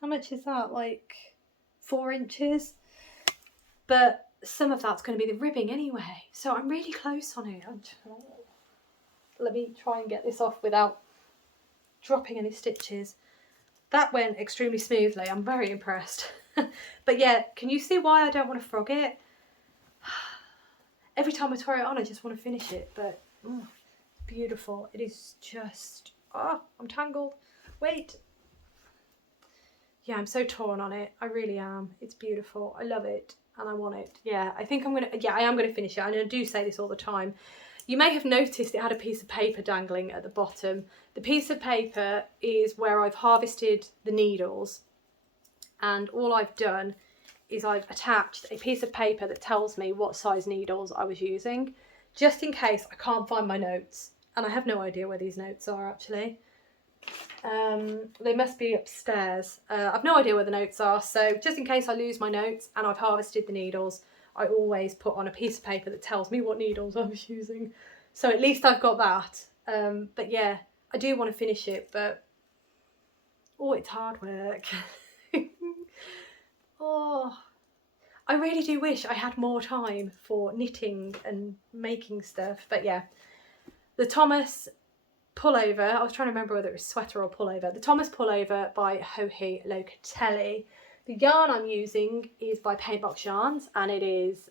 how much is that? Like 4 inches? But some of that's going to be the ribbing anyway. So I'm really close on it. Let me try and get this off without dropping any stitches. That went extremely smoothly. I'm very impressed. But yeah, can you see why I don't want to frog it? Every time I try it on, I just want to finish it. But beautiful. It is just, I'm tangled. Wait. Yeah, I'm so torn on it. I really am. It's beautiful. I love it and I want it. Yeah, I think I am going to finish it. And I do say this all the time. You may have noticed it had a piece of paper dangling at the bottom. The piece of paper is where I've harvested the needles, and all I've done is I've attached a piece of paper that tells me what size needles I was using, just in case I can't find my notes. And I have no idea where these notes are actually. They must be upstairs. I've no idea where the notes are, so just in case I lose my notes and I've harvested the needles, I always put on a piece of paper that tells me what needles I was using. So at least I've got that. But yeah, I do want to finish it, but it's hard work. I really do wish I had more time for knitting and making stuff. But yeah, the Tomas Pullover, I was trying to remember whether it was sweater or pullover. The Tomas Pullover by Ho He Locatelli. The yarn I'm using is by Paintbox Yarns, and it is,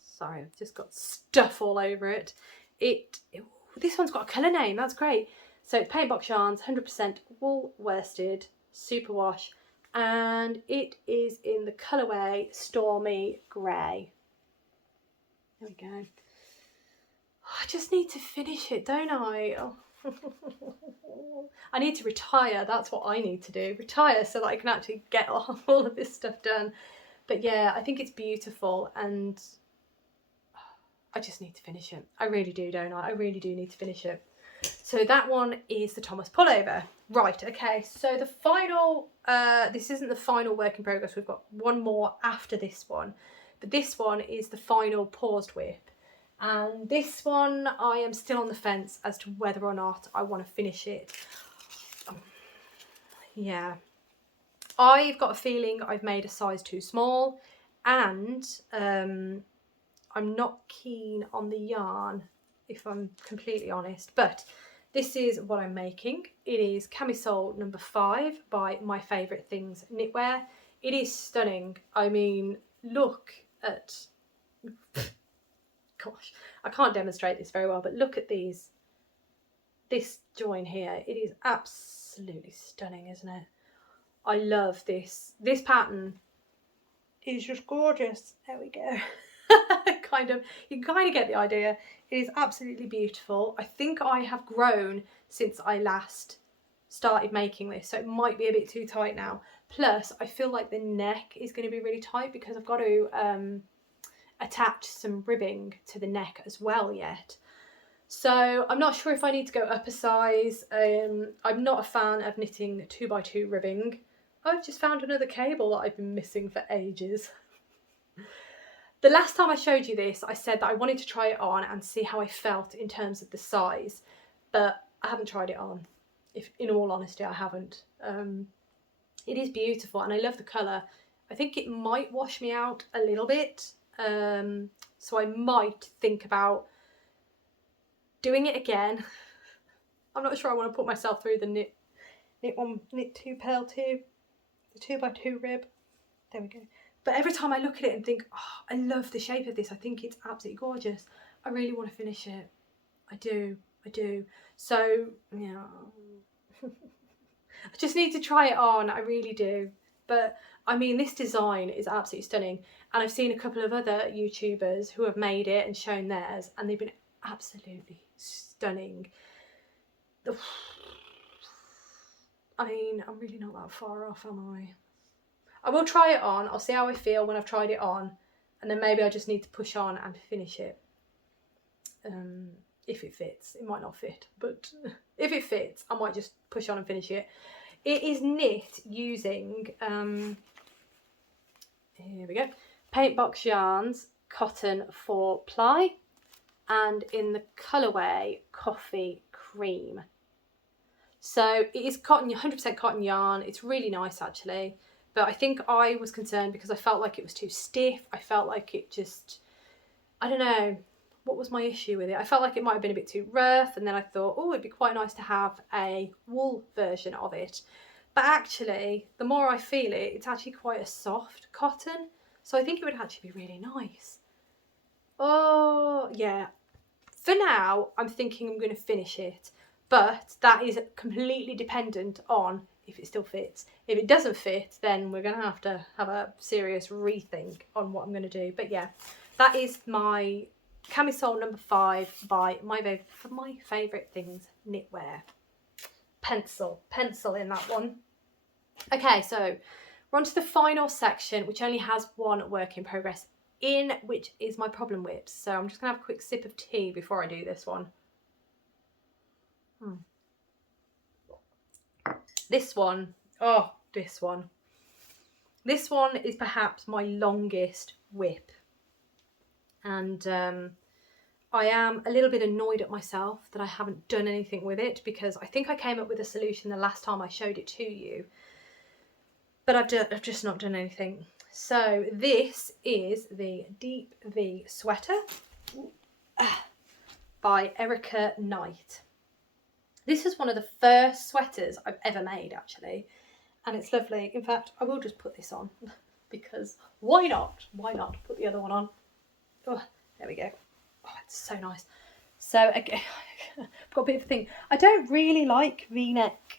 sorry, I've just got stuff all over it. This one's got a colour name, that's great. So it's Paintbox Yarns, 100% wool worsted, superwash, and it is in the colourway Stormy Grey. There we go. I just need to finish it, don't I? I need to retire. That's what I need to do. Retire so that I can actually get all of this stuff done. But yeah, I think it's beautiful, and I just need to finish it. I really do, don't I? I really do need to finish it. So that one is the Tomas Pullover. Right, okay. So the final, this isn't the final work in progress. We've got one more after this one. but this one is the final paused WIP. And this one, I am still on the fence as to whether or not I want to finish it. Yeah. I've got a feeling I've made a size too small, and I'm not keen on the yarn, if I'm completely honest. But this is what I'm making. It is Camisole No. 5 by My Favourite Things Knitwear. It is stunning. I mean, look at... Gosh, I can't demonstrate this very well, but look at these. This join here. It is absolutely stunning, isn't it? I love this. This pattern is just gorgeous. There we go. You kind of get the idea. It is absolutely beautiful. I think I have grown since I last started making this, so it might be a bit too tight now. Plus, I feel like the neck is going to be really tight because I've got to attach some ribbing to the neck as well yet. So I'm not sure if I need to go up a size. I'm not a fan of knitting 2x2 ribbing. I've just found another cable that I've been missing for ages. The last time I showed you this, I said that I wanted to try it on and see how I felt in terms of the size, but I haven't tried it on. If, in all honesty, I haven't. It is beautiful and I love the colour. I think it might wash me out a little bit, so I might think about doing it again. I'm not sure I want to put myself through the knit 2 purl 2, the 2x2 rib. There we go. But every time I look at it and think, oh, I love the shape of this, I think it's absolutely gorgeous, I really want to finish it. I do. So, yeah. I just need to try it on, I really do. But, I mean, this design is absolutely stunning. And I've seen a couple of other YouTubers who have made it and shown theirs, and they've been absolutely stunning. I mean, I'm really not that far off, am I? I will try it on. I'll see how I feel when I've tried it on, and then maybe I just need to push on and finish it. If it fits. It might not fit, but if it fits, I might just push on and finish it. It is knit using, here we go, Paintbox Yarns Cotton 4 Ply, and in the colourway Coffee Cream. So it is cotton, 100% cotton yarn. It's really nice actually. But I think I was concerned because I felt like it was too stiff. I felt like it just, I don't know, what was my issue with it? I felt like it might have been a bit too rough, and then I thought, oh, it'd be quite nice to have a wool version of it. But actually, the more I feel it, it's actually quite a soft cotton. So I think it would actually be really nice. Oh, yeah. For now, I'm thinking I'm going to finish it. But that is completely dependent on if it still fits. If it doesn't fit, then we're going to have a serious rethink on what I'm going to do. But yeah, that is my Camisole No. 5 by My Favourite Things Knitwear. Pencil in that one. Okay, so we're on to the final section, which only has one work in progress in, which is my problem WIPs. So I'm just going to have a quick sip of tea before I do this one. This one is perhaps my longest WIP, and I am a little bit annoyed at myself that I haven't done anything with it, because I think I came up with a solution the last time I showed it to you, but I've just not done anything. So this is the Deep V Sweater by Erica Knight. This is one of the first sweaters I've ever made actually, and it's lovely. In fact, I will just put this on because why not? Why not put the other one on? Oh, there we go. Oh, it's so nice. So again, I've got a bit of a thing. I don't really like V-neck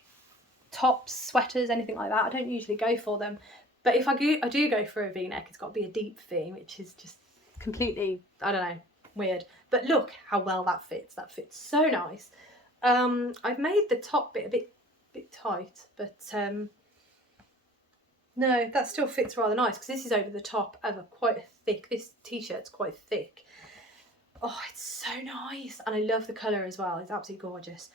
tops, sweaters, anything like that. I don't usually go for them, but if I do go for a V-neck, it's got to be a deep V, which is just completely, I don't know, weird. But look how well that fits. That fits so nice. I've made the top bit a bit tight, but no, that still fits rather nice because this is over the top of quite a thick, this t-shirt's quite thick. Oh, it's so nice, and I love the colour as well. It's absolutely gorgeous.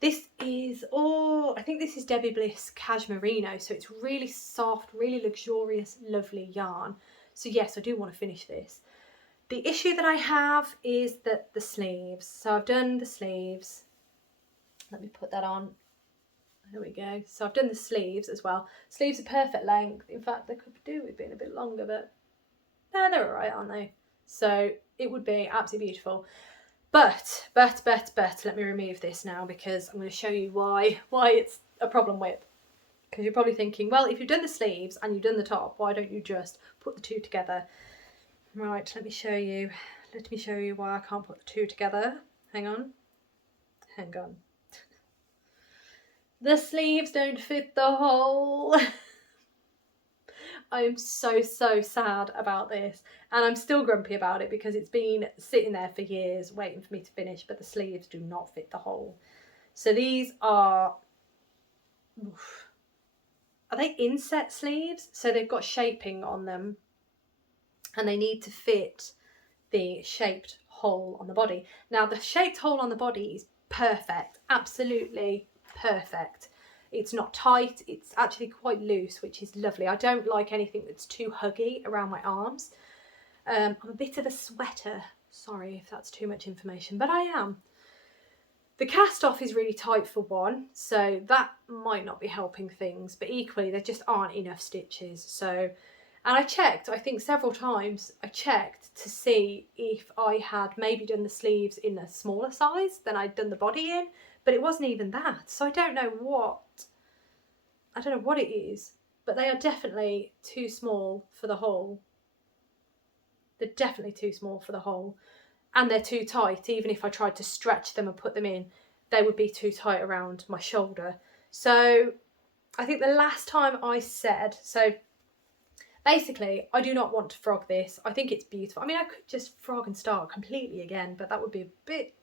This is, I think this is Debbie Bliss Cashmerino, so it's really soft, really luxurious, lovely yarn. So yes, I do want to finish this. The issue that I have is that the sleeves. So I've done the sleeves. Let me put that on. There we go. So I've done the sleeves as well. Sleeves are perfect length. In fact, they could do with being a bit longer, but no, they're all right, aren't they? So it would be absolutely beautiful. But, let me remove this now because I'm going to show you why it's a problem WIP. Because you're probably thinking, well, if you've done the sleeves and you've done the top, why don't you just put the two together? Right, let me show you. Let me show you why I can't put the two together. Hang on. Hang on. The sleeves don't fit the hole. I am so sad about this, and I'm still grumpy about it because it's been sitting there for years waiting for me to finish, but the sleeves do not fit the hole. So these are they inset sleeves? So they've got shaping on them and they need to fit the shaped hole on the body. Now the shaped hole on the body is perfect, absolutely perfect. It's not tight, it's actually quite loose, which is lovely. I don't like anything that's too huggy around my arms. I'm a bit of a sweater. Sorry if that's too much information, but I am. The cast off is really tight for one, so that might not be helping things, but equally there just aren't enough stitches. So, and I checked, I think several times, I checked to see if I had maybe done the sleeves in a smaller size than I'd done the body in, but it wasn't even that. So I don't know what it is, but they are definitely too small for the hole. They're definitely too small for the hole. And they're too tight. Even if I tried to stretch them and put them in, they would be too tight around my shoulder. So I think the last time I said, so basically I do not want to frog this. I think it's beautiful. I mean, I could just frog and start completely again, but that would be a bit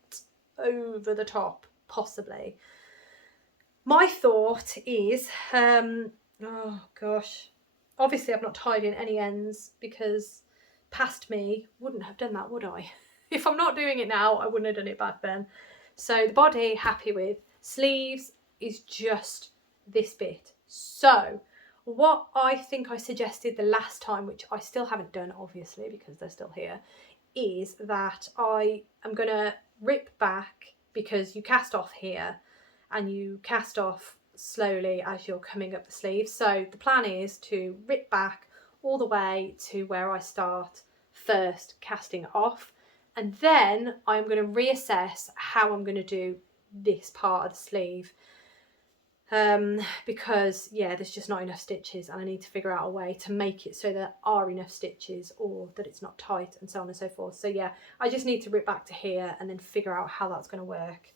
over the top, possibly. My thought is, oh gosh, obviously I've not tied in any ends because past me wouldn't have done that, would I? If I'm not doing it now, I wouldn't have done it back then. So the body, happy with. Sleeves is just this bit. So what I think I suggested the last time, which I still haven't done obviously because they're still here, is that I am going to rip back, because you cast off here and you cast off slowly as you're coming up the sleeve. So the plan is to rip back all the way to where I start first casting it off. And then I'm going to reassess how I'm going to do this part of the sleeve. Because, yeah, there's just not enough stitches and I need to figure out a way to make it so there are enough stitches or that it's not tight and so on and so forth. So, yeah, I just need to rip back to here and then figure out how that's going to work.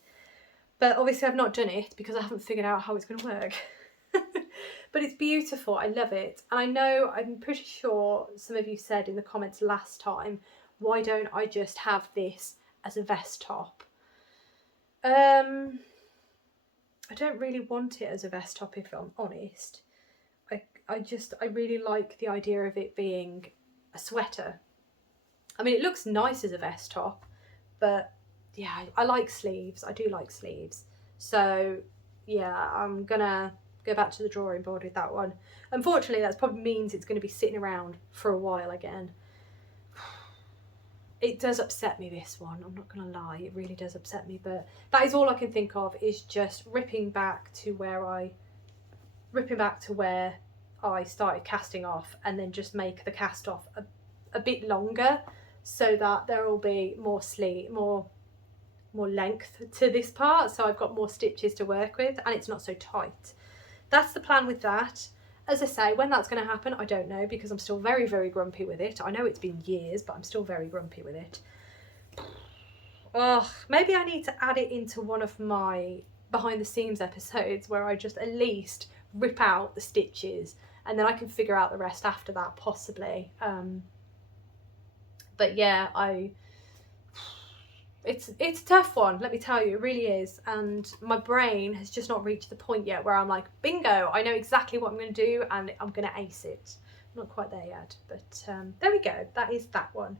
But obviously I've not done it because I haven't figured out how it's going to work. But it's beautiful. I love it. And I know, I'm pretty sure some of you said in the comments last time, why don't I just have this as a vest top? I don't really want it as a vest top, if I'm honest. I really like the idea of it being a sweater. I mean, it looks nice as a vest top, but yeah, I like sleeves. I do like sleeves. So yeah, I'm gonna go back to the drawing board with that one. Unfortunately, that probably means it's going to be sitting around for a while again. It does upset me, this one, I'm not going to lie, it really does upset me, but that is all I can think of, is just ripping back to where I started casting off, and then just make the cast off a bit longer so that there will be more length to this part, so I've got more stitches to work with and it's not so tight. That's the plan with that. As I say, when that's going to happen, I don't know, because I'm still very, very grumpy with it. I know it's been years, but I'm still very grumpy with it. Oh, maybe I need to add it into one of my behind the scenes episodes where I just at least rip out the stitches and then I can figure out the rest after that, possibly. But yeah, it's a tough one, let me tell you, it really is, and my brain has just not reached the point yet where I'm like, bingo, I know exactly what I'm going to do and I'm going to ace it. I'm not quite there yet, but there we go, that is that one.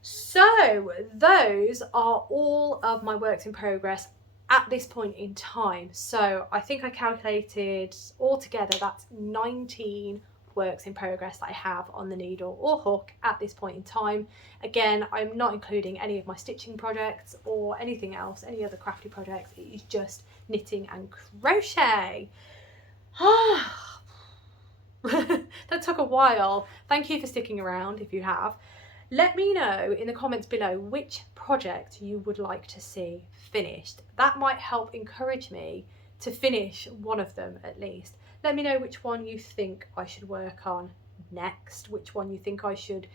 So those are all of my works in progress at this point in time. So I think I calculated altogether that's 19 works in progress that I have on the needle or hook at this point in time. Again, I'm not including any of my stitching projects or anything else, any other crafty projects. It is just knitting and crochet. That took a while. Thank you for sticking around if you have. Let me know in the comments below which project you would like to see finished. That might help encourage me to finish one of them at least. Let me know which one you think I should work on next, which one you think I should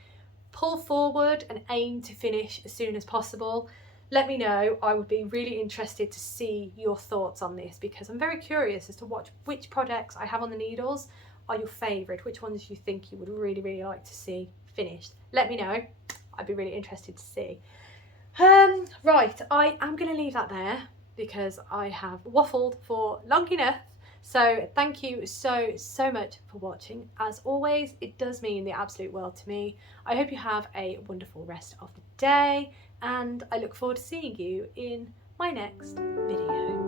pull forward and aim to finish as soon as possible. Let me know. I would be really interested to see your thoughts on this, because I'm very curious as to which projects I have on the needles are your favourite, which ones you think you would really like to see finished. Let me know. I'd be really interested to see. Right, I am going to leave that there because I have waffled for long enough. So thank you so much for watching. As always, it does mean the absolute world to me. I hope you have a wonderful rest of the day, and I look forward to seeing you in my next video.